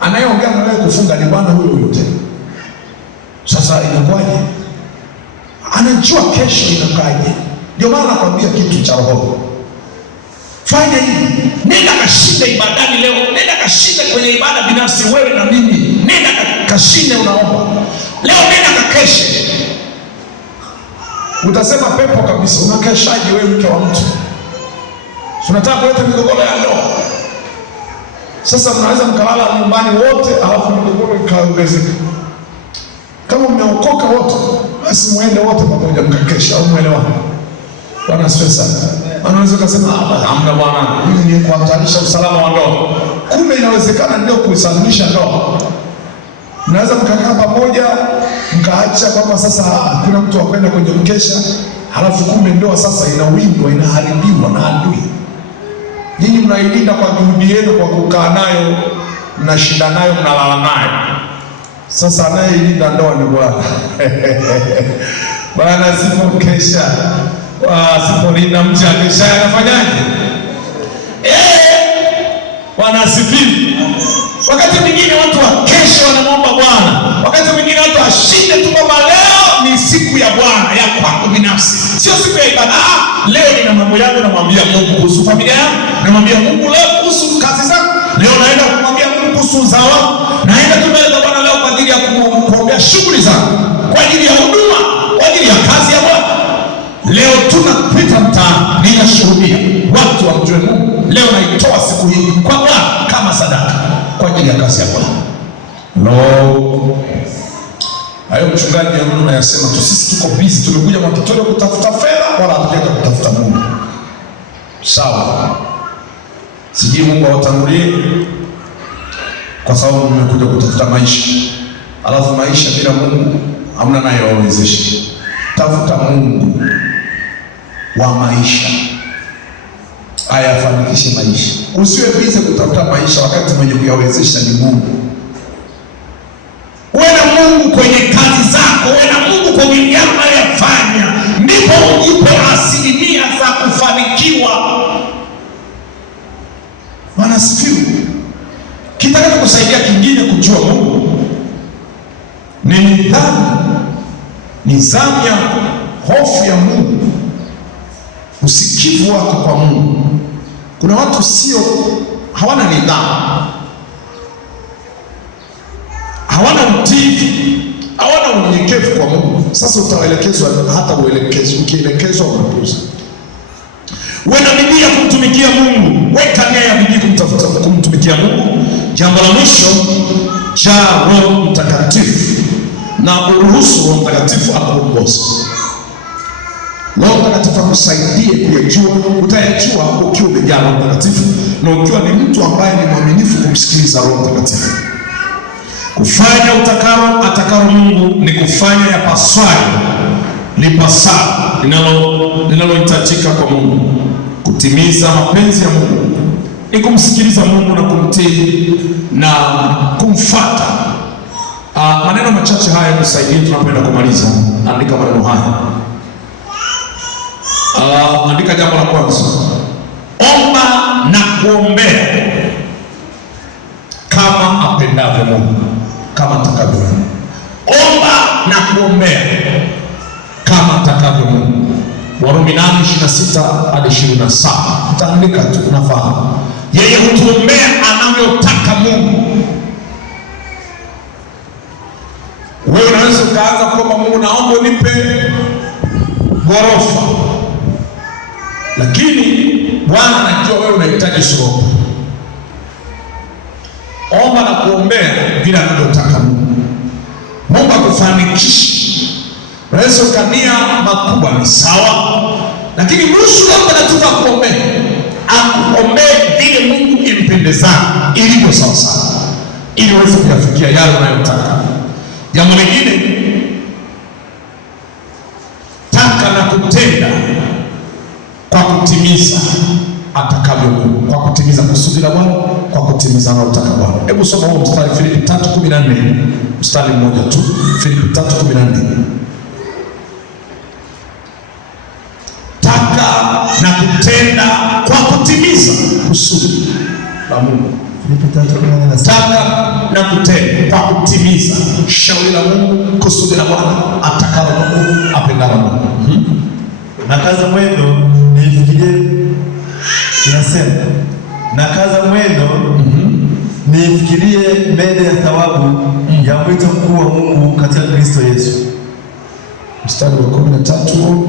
Anayeongea na wewe kufunga ni Bwana huyo tena. Sasa inakuwaje? Anajua kesho inakaje. Ndio maana nakwambia kitu cha roho. Fanya hivi, nenda kashinde ibadani leo, nenda kashinde kwenye ibada binafsi wewe na mimi. Nenda kashinde unaomba. Leo nenda kakeshe. Utasema pepo kabisa, unakeshaje wewe mke wa mtu? Unataka kuleta migogoro ya ndoa. Sasa mnaweza mkalala nyumbani wote alafu migogoro ikaongezeka. Kama mmeokoka wote, basi muende wote pamoja mkakesha au muelewane. Bwana asifiwe sana. Anaweza kusema hamna bwana, mimi ni kuhatarisha usalama wa ndoa. Kumbe inawezekana ndio kuisalimisha ndoa. Mnaweza mkakaa pamoja mkaacha kwamba sasa kuna mtu wa kwenda kwenye mkesha, halafu kumbe ndoa sasa inawindwa, inaharibiwa na adui. Ninyi mnailinda kwa juhudi yenu, kwa kukaa nayo, mnashinda nayo, mnalala nayo. Sasa anayeilinda ndoa ni Bwana. Bwana asipokesha, asipolinda mja kesha anafanyaje? Bwana asifiwe. Wakati mwingine watu wakesha wanamwomba Bwana. Wakati mwingine watu washinde tu kwamba leo ni siku ya Bwana ya kwangu binafsi. Sio siku ya ibada. Leo nina mambo yangu, namwambia Mungu kuhusu familia yangu. Namwambia Mungu leo kuhusu kazi zangu. Leo naenda kumwambia Mungu kuhusu uzao wangu. Naenda tu mbele za Bwana leo kwa ajili ya kuombea shughuli zangu, kwa ajili ya huduma, kwa ajili ya kazi ya Bwana. Leo tunapita mtaani, ninashuhudia watu wamjue Mungu. Leo naitoa siku hii kwa Bwana kama sadaka kwa ajili ya kazi ya Bwana. Hayo mchungaji anayasema tu, sisi tuko busy, tumekuja Mwakitorio kutafuta fedha, wala hatujaja kutafuta Mungu. Sawa. Sijui Mungu awatangulie, kwa sababu mmekuja kutafuta maisha. Alafu maisha bila Mungu hamna naye wawezesha. Tafuta Mungu wa maisha ayafanikishe maisha. Usiwe bize kutafuta maisha wakati mwenye kuyawezesha ni Mungu. Uwe na Mungu kwenye kazi zako, uwe na Mungu kwenye yale unayofanya, ndipo ujipe asilimia za kufanikiwa. Bwana asifiwe. Kitaka kusaidia kingine kujua Mungu ni nidhamu ya hofu ya Mungu, usikivu wako kwa Mungu. Kuna watu hawana nidhamu, hawana utiifu, hawana unyenyekevu kwa Mungu. Sasa utaelekezwa, hata ukielekezwa unapuuza. Uwe na bidii ya kumtumikia Mungu, weka nia ya bidii kumtumikia Mungu. Jambo la mwisho, jaa Roho Mtakatifu na uruhusu Roho Mtakatifu akuongoze. Roho Mtakatifu akusaidie kuyajua. Utayajua ukiwa umejaa Roho Mtakatifu na ukiwa ni mtu ambaye ni mwaminifu kumsikiliza Roho Mtakatifu. Kufanya atakalo Mungu ni kufanya yapaswayo, lipasalo, linalohitajika kwa Mungu. Kutimiza mapenzi ya Mungu ni kumsikiliza Mungu na kumtii na kumfuata. Maneno machache haya kusaidia tunapenda kumaliza. Andika maneno haya. Andika jambo la kwanza. Omba na kuombea kama apendavyo Mungu, kama atakavyo Mungu. Omba na kuombea kama atakavyo Mungu. Warumi 8:26 hadi 27. Utaandika tu, unafahamu. Yeye hutuombea anavyotaka Mungu. Wewe unaweza ukaanza kuomba Mungu, naomba unipe ghorofa, lakini Bwana anajua wewe unahitaji soko. omba na kuombea vile anavyotaka Mungu. Mungu akufanikishe. Unaweza ukania makubwa ni sawa, lakini nusu omba na tuka kuombea, akuombee vile Mungu impendezana, ilivyo sawa sawa, ili uweze kuyafikia yale unayotaka. Jambo lingine, taka na kutenda kwa kutimiza atakavyo Mungu, kwa kutimiza kusudi la Bwana, kwa kutimiza analotaka Bwana. Hebu soma huo mstari, Filipi 3:14, mstari mmoja tu, Filipi 3:14. Taka na kutenda kwa kutimiza kusudi la Mungu. Filipi 3:14. Taka na kutenda kwa kutimiza shauri la Mungu, kusudi la Bwana, atakalo Mungu, apendalo Mungu. Na kaza mwendo nifikirie, inasema na kaza mwendo nifikirie mbele ya thawabu ya mwito mkuu wa Mungu katika Kristo Yesu. Mstari wa 13,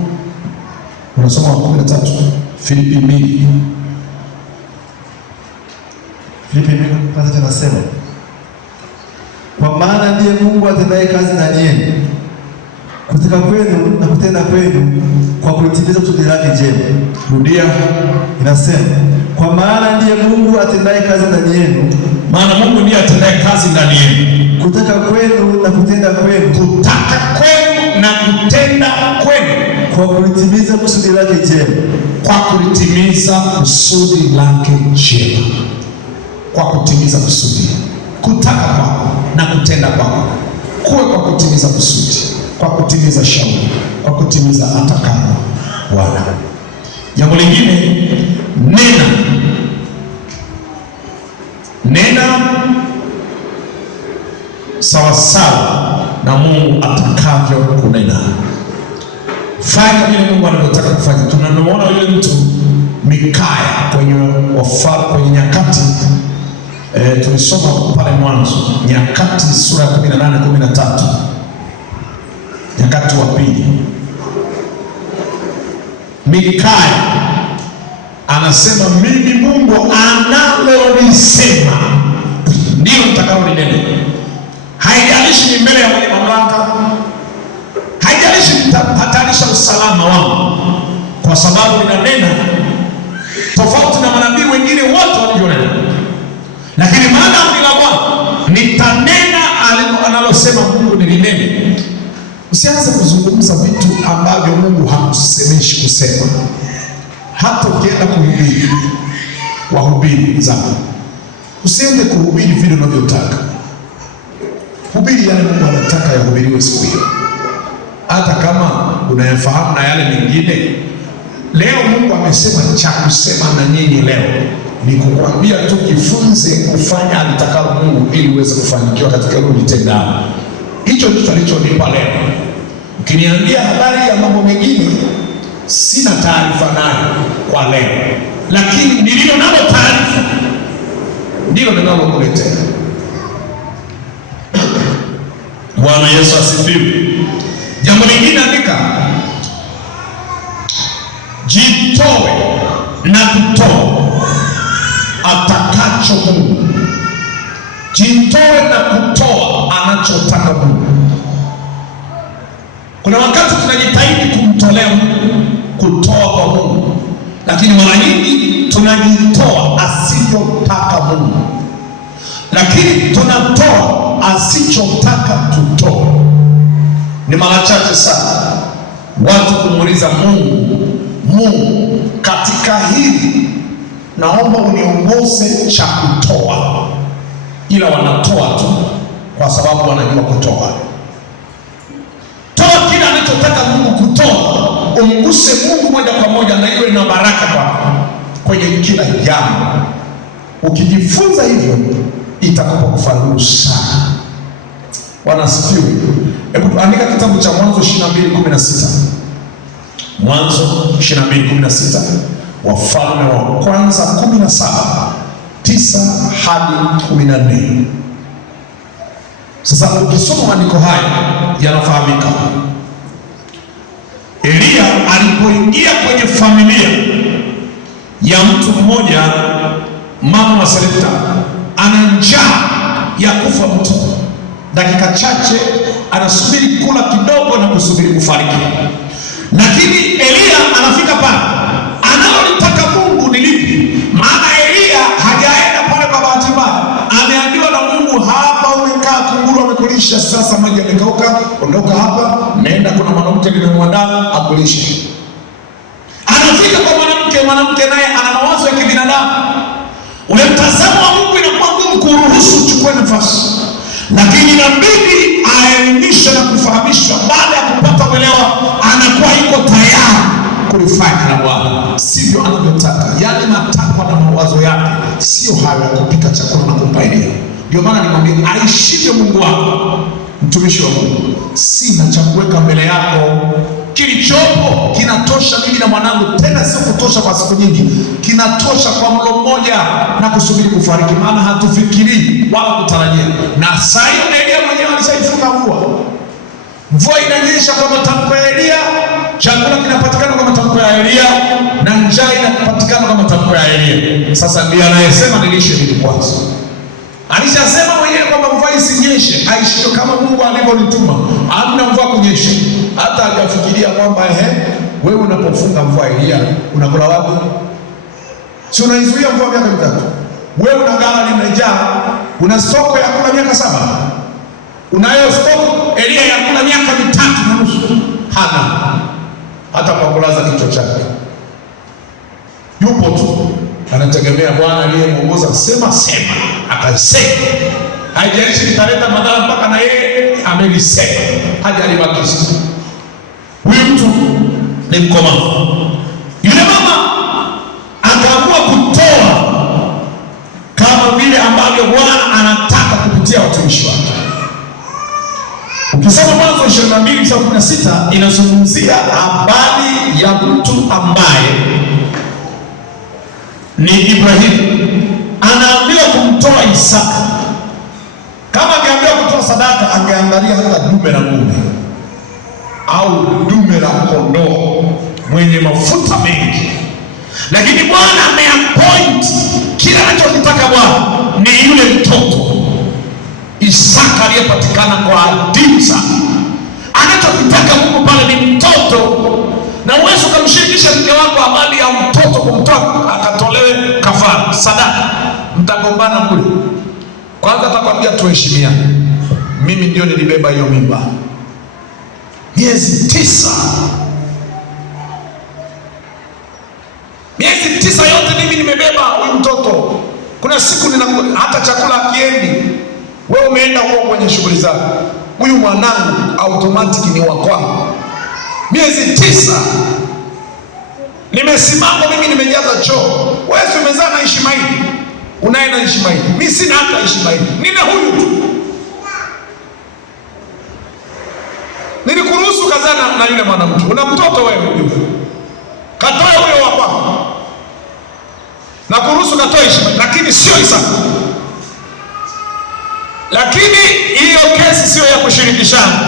unasoma wa 13, Filipi 2. Filipi 2 tunasema, kwa maana ndiye Mungu atendaye kazi ndani yenu kutaka kwenu na kutenda kwenu kwa kulitimiza kusudi lake jema. Rudia. Inasema, kwa maana ndiye Mungu atendaye kazi ndani yenu. Maana Mungu ndiye atendaye kazi ndani yenu, kutaka kwenu na kutenda kwenu, kutaka kwenu na kutenda kwenu, kwa kulitimiza kusudi lake jema. Kwa kulitimiza kusudi lake jema. Kwa kutimiza kusudi, kutaka kwako na kutenda kwako kuwe kwa kutimiza kusudi, kwa kutimiza shauri, kwa kutimiza atakalo Bwana. Jambo lingine, nena sawasawa na Mungu atakavyo kunena. Fanya vile Mungu anavyotaka kufanya. Tunamwona yule mtu Mikaya kwenye Nyakati, tulisoma pale mwanzo, Nyakati sura ya 18-13, Nyakati wa pili. Mikaya anasema, mimi Mungu analolisema ndilo nitakalolinena. Haijalishi ni mbele ya mwenye mamlaka, haijalishi nitahatarisha usalama wangu, kwa sababu ninanena tofauti na manabii wengine wote walivyonena. Lakini maana ni la Bwana, nitanena analosema Mungu nilinene. Usianze kuzungumza vitu ambavyo Mungu hakusemeshi kusema. Hata ukienda kuhubiri, wahubiri zangu, usiende kuhubiri vile unavyotaka. Hubiri yale Mungu anataka yahubiriwe siku hiyo, hata kama unayafahamu na yale mengine. Leo Mungu amesema cha kusema na nyinyi leo ni kukwambia tu jifunze kufanya alitakalo Mungu ili uweze kufanikiwa katika hilo litendalo. Hicho ndicho alichonipa leo. Ukiniambia habari ya mambo mengine, sina taarifa nayo kwa leo, lakini nililo nalo taarifa ndilo ninalokuletea. Bwana Yesu asifiwe. Jambo lingine, andika, jitoe na kutoa atakacho Mungu. Jitoe na kutoa anachotaka Mungu. Kuna wakati tunajitahidi kumtolea Mungu, kutoa kwa Mungu, lakini mara nyingi tunajitoa asichotaka Mungu, lakini tunatoa asichotaka tutoe. Ni mara chache sana watu kumuuliza Mungu, katika hili naomba uniongoze cha kutoa, ila wanatoa tu kwa sababu wanajua kutoa. Toa kile anachotaka Mungu kutoa, umguse Mungu moja kwa moja, na iwe na baraka kwako kwenye kila jambo. Ukijifunza hivyo, itakupa kufaulu sana. Bwana asifiwe. Hebu andika kitabu cha Mwanzo 22:16. Mwanzo 22:16. Wafalme wa kwanza 17:9 hadi 14. Sasa ukisoma maandiko haya yanafahamika. Elia alipoingia kwenye familia ya mtu mmoja, mama wa Sarepta, ana njaa ya kufa mtu, dakika chache anasubiri kula kidogo na kusubiri kufariki. Lakini Eliya anafika pale, analolitaka Mungu ni lipi? Maana Eliya hajaenda pale kwa bahati mbaya, ameambiwa na Mungu, hapa umekaa, kunguru amekulisha, sasa maji yamekauka, ondoka hapa, nenda, kuna mwanamke nimemwandaa akulishe. Anafika kwa mwanamke naye ana mawazo ya kibinadamu. Ule mtazamo wa Mungu inakuwa ngumu kuruhusu uchukue nafasi, lakini inabidi aelimishe na kufahamisha. Baada ya kupata uelewa, anakuwa yuko tayari kulifanya na Bwana sivyo anavyotaka. Yaani matakwa na mawazo yake sio hayo ya kupika chakula na kumpa Eliya. Ndio maana nimwambia aishije Mungu wako, mtumishi wa Mungu, sina cha kuweka mbele yako, kilichopo kinatosha mimi na mwanangu, tena sio kutosha kwa siku nyingi, kinatosha kwa mlo mmoja na kusubiri kufariki. Maana hatufikirii wala kutarajia. Na saa hiyo Eliya mwenyewe alishaifunga mvua inanyesha kwa matamko ya Eliya, chakula kinapatikana kwa matamko ya Eliya, na njaa inapatikana kwa matamko ya Eliya. Sasa ndiye anayesema nilishe mimi kwanza. Alishasema mwenyewe kwamba mvua isinyeshe, aishio kama Mungu alivyolituma. Hamna mvua kunyesha. Hata hajafikiria kwamba wewe unapofunga mvua Eliya unakula wapi? Si unaizuia mvua miaka mitatu. Wewe una ghala limejaa, una stoko ya kula miaka 7. Unayo stoko Eliya ya kula miaka 3.5. Hana hata kwa kulaza kichwa chake. Yupo tu anategemea Bwana aliyemuongoza, sema akasema. Haijalishi nitaleta madhara, mpaka na yeye amelisema, hajalibakiza. Huyu mtu ni mkomavu. Yule mama akaamua kutoa kama vile ambavyo Bwana anataka kupitia watumishi wake. Ukisoma Mwanzo 22:16 inazungumzia habari ya mtu ambaye ni Ibrahimu, anaambiwa kumtoa Isaka. Kama angeambiwa kutoa sadaka, angeangalia hata dume la ng'ombe au dume la kondoo mwenye mafuta mengi, lakini Bwana ameappoint kila anachokitaka Bwana ni yule mtoto Isaka aliyepatikana kwa adimu sana. Anachokitaka Mungu pale ni mtoto, na uwezo kumshirikisha mke wako habari ya mtoto, kumtoa akatolewe kafara, sadaka, mtagombana kule. Kwanza atakwambia tuheshimiane, mimi ndio nilibeba hiyo mimba miezi 9. Miezi 9 yote mimi nimebeba huyu mtoto. Kuna siku hata chakula akiendi, wewe umeenda huko kwenye shughuli zako, huyu mwanangu automatic ni wa kwangu. Miezi 9 nimesimama mimi, nimejaza choo. Wewe umezaa na Ishmaeli, unaenda Ishmaeli, mimi sina hata Ishmaeli, nina huyu tu. Nilikuruhusu kazana na yule mwanamke, una mtoto wewe, katoe huyo wa kwako, na kuruhusu katoe Ishmaeli, lakini sio Isaka. Lakini hiyo kesi sio ya kushirikishana.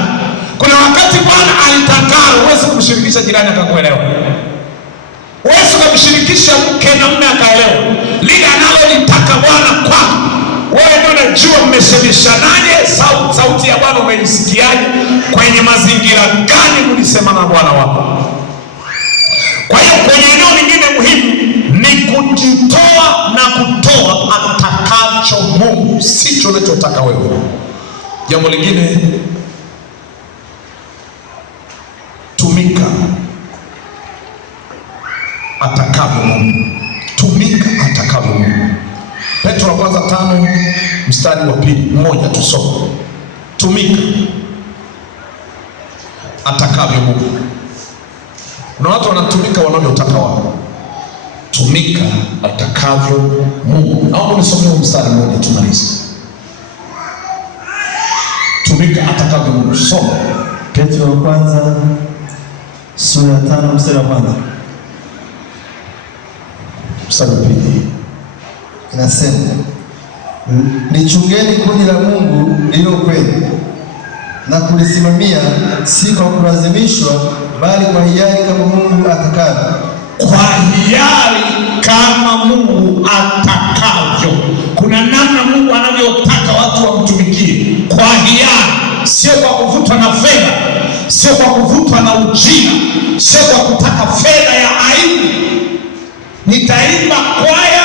Kuna wakati Bwana alitakalo uweze kumshirikisha jirani akakuelewa, uweze kumshirikisha mke na mume akaelewa lile analolitaka Bwana kwako. Wewe ndio unajua mmeshibishanaje, sauti ya Bwana umeisikiaje, kwenye mazingira gani mlisema na Bwana wako. Kwa hiyo kwenye eneo lingine muhimu ni kujitoa na kutoa atakacho Mungu, sicho unachotaka wewe. Jambo lingine, tumika atakavyo Mungu. Tumika atakavyo Mungu. Petro wa kwanza 5 mstari wa 2, tusome. Tumika atakavyo Mungu. Kuna watu wanatumika wanavyotaka wao. Tumika atakavyo Mungu. Naomba nisome mstari mmoja tumalize. Tumika atakavyo Mungu. Soma Petro wa kwanza sura ya 5 mstari wa 1. Mstari wa 2 inasema, lichungeni kundi la Mungu lililo kweli na kulisimamia, si kwa kulazimishwa, bali kwa hiari kama Mungu atakavyo. Kwa hiari kama Mungu atakavyo. Kuna namna Mungu kwa hiari, sio kwa kuvutwa na fedha, sio kwa kuvutwa na ujira, sio kwa kutaka fedha ya aibu. Nitaimba kwaya,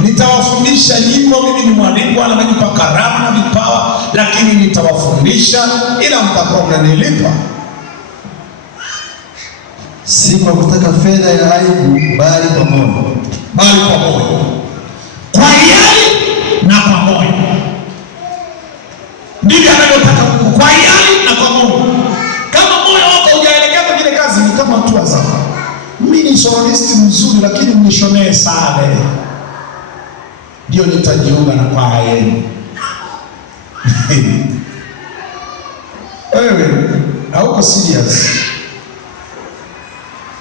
nitawafundisha nyimbo, mimi ni mwalimu, ananipa karama na vipawa, lakini nitawafundisha ila mtakuwa mnanilipa. Si kwa kutaka fedha ya aibu, bali kwa moyo, kwa hiari na kwa moyo. Ndivyo anavyotaka Mungu, kwa hiari na kwa moyo. Kama moyo wako hujaelekea kwenye ile kazi, ni kama mtu azama, mimi ni soloisti mzuri, lakini mnishonee sare, ndio nitajiunga na kwaya yenu. Wewe hauko serious.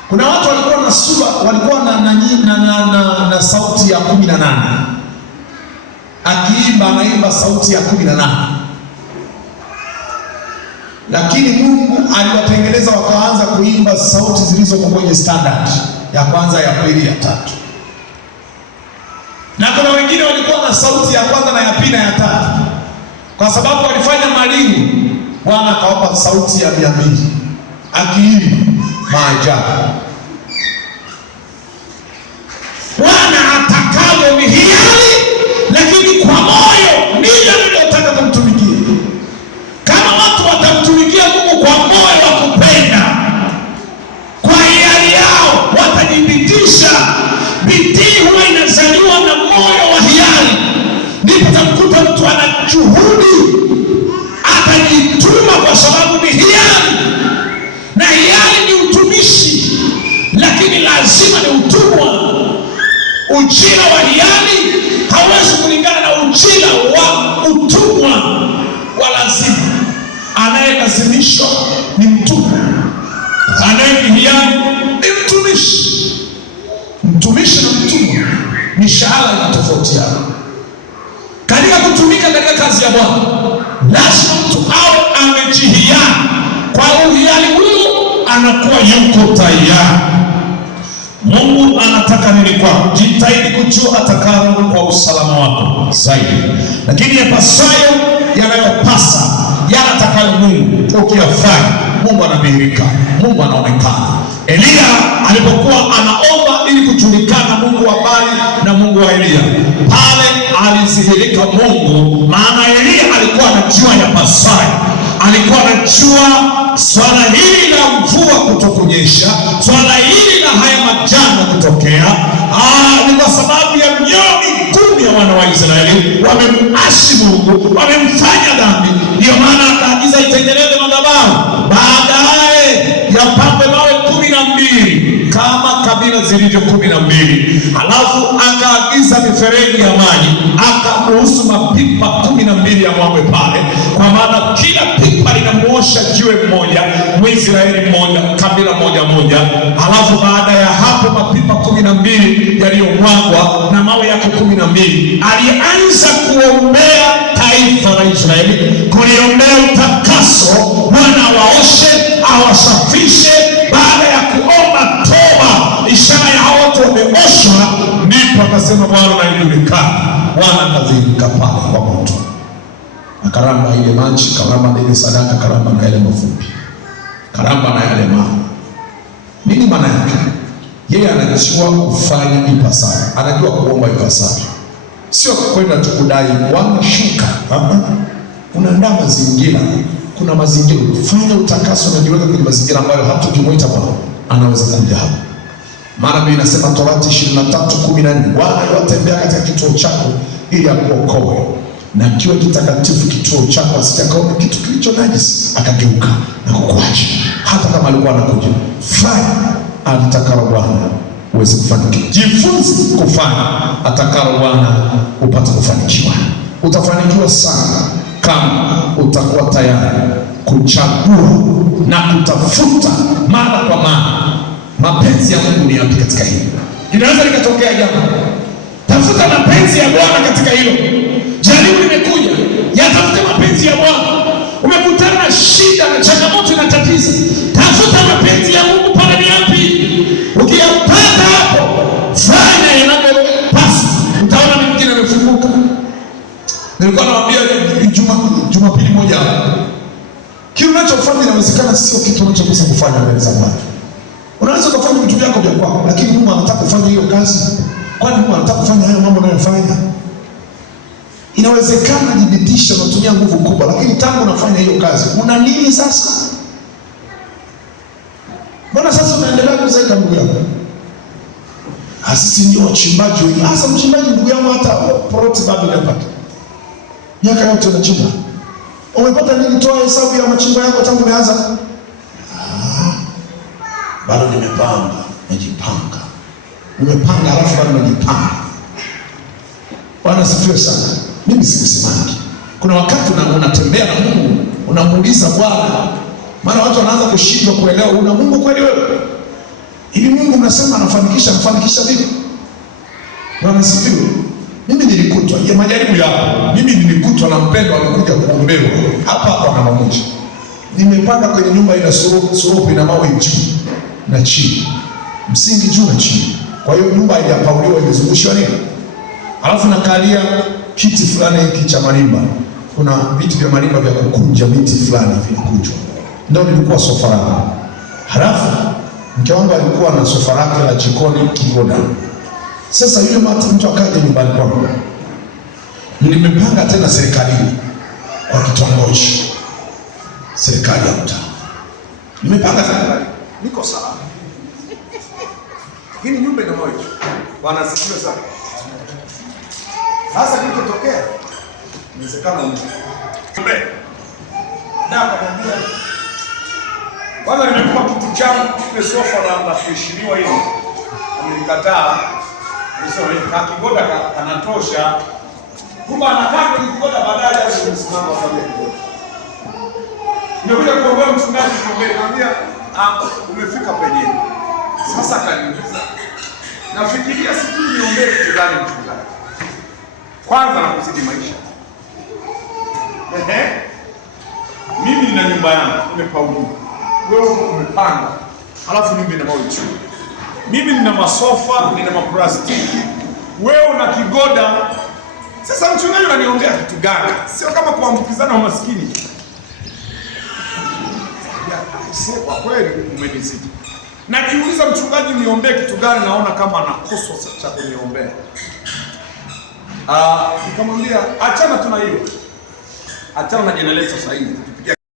Kuna watu walikuwa na sura, walikuwa na sauti ya 18. Akiimba anaimba sauti ya 18. Lakini Mungu aliwatengeneza wakaanza kuimba sauti zilizo kwenye standard ya kwanza, ya pili, ya tatu. Na kuna wengine walikuwa na sauti ya kwanza na ya pili na ya tatu. Kwa sababu walifanya malingo, Bwana akawapa sauti ya 200. Akiimba maajabu. Bwana atakalo ni hiari, lakini kwa moyo ndivyo nilivyotaka kumtumikia. Kama watu watamtumikia Mungu kwa moyo wa kupenda, kwa hiari yao, watajibitisha. Bidii huwa inazaliwa na moyo wa hiari. Ndipo tamkuta mtu ana juhudi, atajituma kwa sababu ni hiari. Na hiari ni utumishi, lakini lazima ni utumwa. Ujira wa hiari hauwezi kulingana na ujira wa utumwa wa lazima. Anayelazimishwa ni mtumwa, anayehiari ni mtumishi. Mtumishi na mtumwa, mishahara inatofautiana. Katika kutumika katika kazi ya Bwana, lazima mtu awe amejihiari. Kwa uhiari huo anakuwa yuko tayari. Mungu anataka nini kwako? Jitahidi kujua atakalo kwa usalama wako zaidi. Lakini yapasayo, yanayopasa, yanatakayo Mungu ukiyafanya, Mungu anadhihirika, Mungu anaonekana. Eliya alipokuwa anaomba ili kujulikana Mungu wa Bali na Mungu wa Eliya, pale alidhihirika Mungu. Maana Eliya alikuwa anajua yapasayo, alikuwa anajua swala hili la mvua kutokunyesha, swala hili la haya majanga kutokea, ni kwa sababu ya mioyo migumu ya wana wa Israeli. Wamemuasi Mungu, wamemfanya dhambi. Ndiyo maana akaagiza itengenezwe madhabahu, baadaye yapambwe mawe 12 kama kabila zilivyo 12. Halafu akaagiza mifereji ya maji, akaruhusu mapipa 12 ya mwagwe pale, kwa maana kila pipa linamuosha jiwe mmoja, Mwisraeli mmoja, kabila moja. Halafu baada ya hapo mapipa 12 yaliyomwagwa na mawe yake 12, alianza kuombea taifa la Israeli, kuliombea utakaso, Bwana waoshe, awasafishe. Baada ya kuomba toba, ishara ya hao watu wameoshwa, ndipo akasema Bwana na ijulikane. Bwana akadhihirika pale kwa moto, akaramba ile maji, karamba na ile sadaka, karamba na ile mafupi, karamba na yale mawe. Nini maana yake? Yeye anajua kufanya ipasavyo, anajua kuomba ipasavyo, sio kwenda tu kudai Bwana shuka. Unaandaa mazingira, kuna mazingira, fanya utakaso, unajiweka kwenye mazingira ambayo hata ukimwita Bwana anaweza kuja hapo. Maana Biblia inasema Torati 23:14, Bwana yatembea katika kituo chako ili akuokoe, na kiwe kitakatifu kituo chako, asijakaona kitu kilicho najisi akageuka na kukuacha. Hata kama alikuwa anakuja, fanya atakalo Bwana uweze kufanikiwa. Jifunze kufanya atakalo Bwana upate kufanikiwa. Utafanikiwa sana kama utakuwa tayari kuchagua na kutafuta mara kwa mara mapenzi ya Mungu ni yapi katika hili. Inaweza likatokea jambo, tafuta mapenzi ya Bwana katika hilo. Jaribu limekuja, yatafute mapenzi ya Bwana. Umekutana na shida na changamoto na tatizo, tafuta mapenzi ya Mungu pale ni yapi. Ukiyapata hapo, fanya Jumapili moja kitu unachokosa kufanya mbele za Bwana. Unaweza kufanya vitu vyako vya kwako, lakini Mungu anataka kufanya hiyo kazi. Kwani Mungu anataka kufanya hayo mambo unayofanya? Inawezekana jibidisha, unatumia nguvu kubwa, lakini tangu unafanya hiyo kazi una nini sasa? Mbona sasa unaendelea kuzaika ndugu yangu? Sisi ndio wachimbaji wengi. Hasa mchimbaji ndugu yangu, hata ploti bado hujapata. Miaka yote unachimba. Umepata nini? Toa hesabu ya machimbo yako tangu umeanza. Bado nimepanga, najipanga. Nimepanga alafu bado najipanga. Bwana sifiwe sana. Mimi sikusimangi. Kuna wakati unatembea na Mungu, unamuuliza Bwana. Maana watu wanaanza kushindwa kuelewa, una Mungu kweli wewe? Hivi Mungu mnasema anafanikisha vipi? Bwana sifiwe. Mimi nilikutwa ya majaribu yako. Mimi nilikutwa na mpendwa alikuja kuombewa hapa na mamoja. Nimepanda kwenye nyumba ina sorofu ina mawe juu na chini. Msingi juu na chini. Kwa hiyo nyumba haijapauliwa, imezungushwa nini? Alafu nakalia kiti fulani hiki cha marimba. Kuna vitu vya marimba vya kukunja, miti fulani vinakunjwa. Ndio nilikuwa sofa langu. Halafu mke wangu alikuwa na sofa lake la jikoni kigoda. Sasa yule mtu akaja nyumbani kwangu. Nimepanga tena serikalini kwa kitongoji. Serikali ya mtaa. Nimepanga serikali. Niko sawa. Lakini nyumba ina moyo. Bwana asifiwe sana. Sasa kilichotokea inawezekana mtu. Na akamwambia, "Bwana, nimekupa kitu changu kile sofa la kuheshimiwa hili." Amenikataa. Sasa kigoda kanatosha. Kumbe anakaa kwenye kigoda, baadaye hapo kusimama kwa kigoda. Nimekuja kuomba mchungaji niambia, umefika penyewe. Sasa kaniuliza, nafikiria sijui niombee kitu gani mchungaji. Kwanza nakuzidi maisha. Mimi nina nyumba yangu, nimepauliwa. Wewe umepanga. Alafu mimi nina mawe chini. Mimi nina masofa, nina maplastiki. Wewe una kigoda. Sasa mchungaji unaniongea kitu gani? Sio kama kuambukizana umaskini. Sio, kwa kweli umenizidi. Najiuliza mchungaji niombee kitu gani, naona kama anakosa cha kuniombea. Nikamwambia achana tuna hiyo. Achana na generator sasa hivi.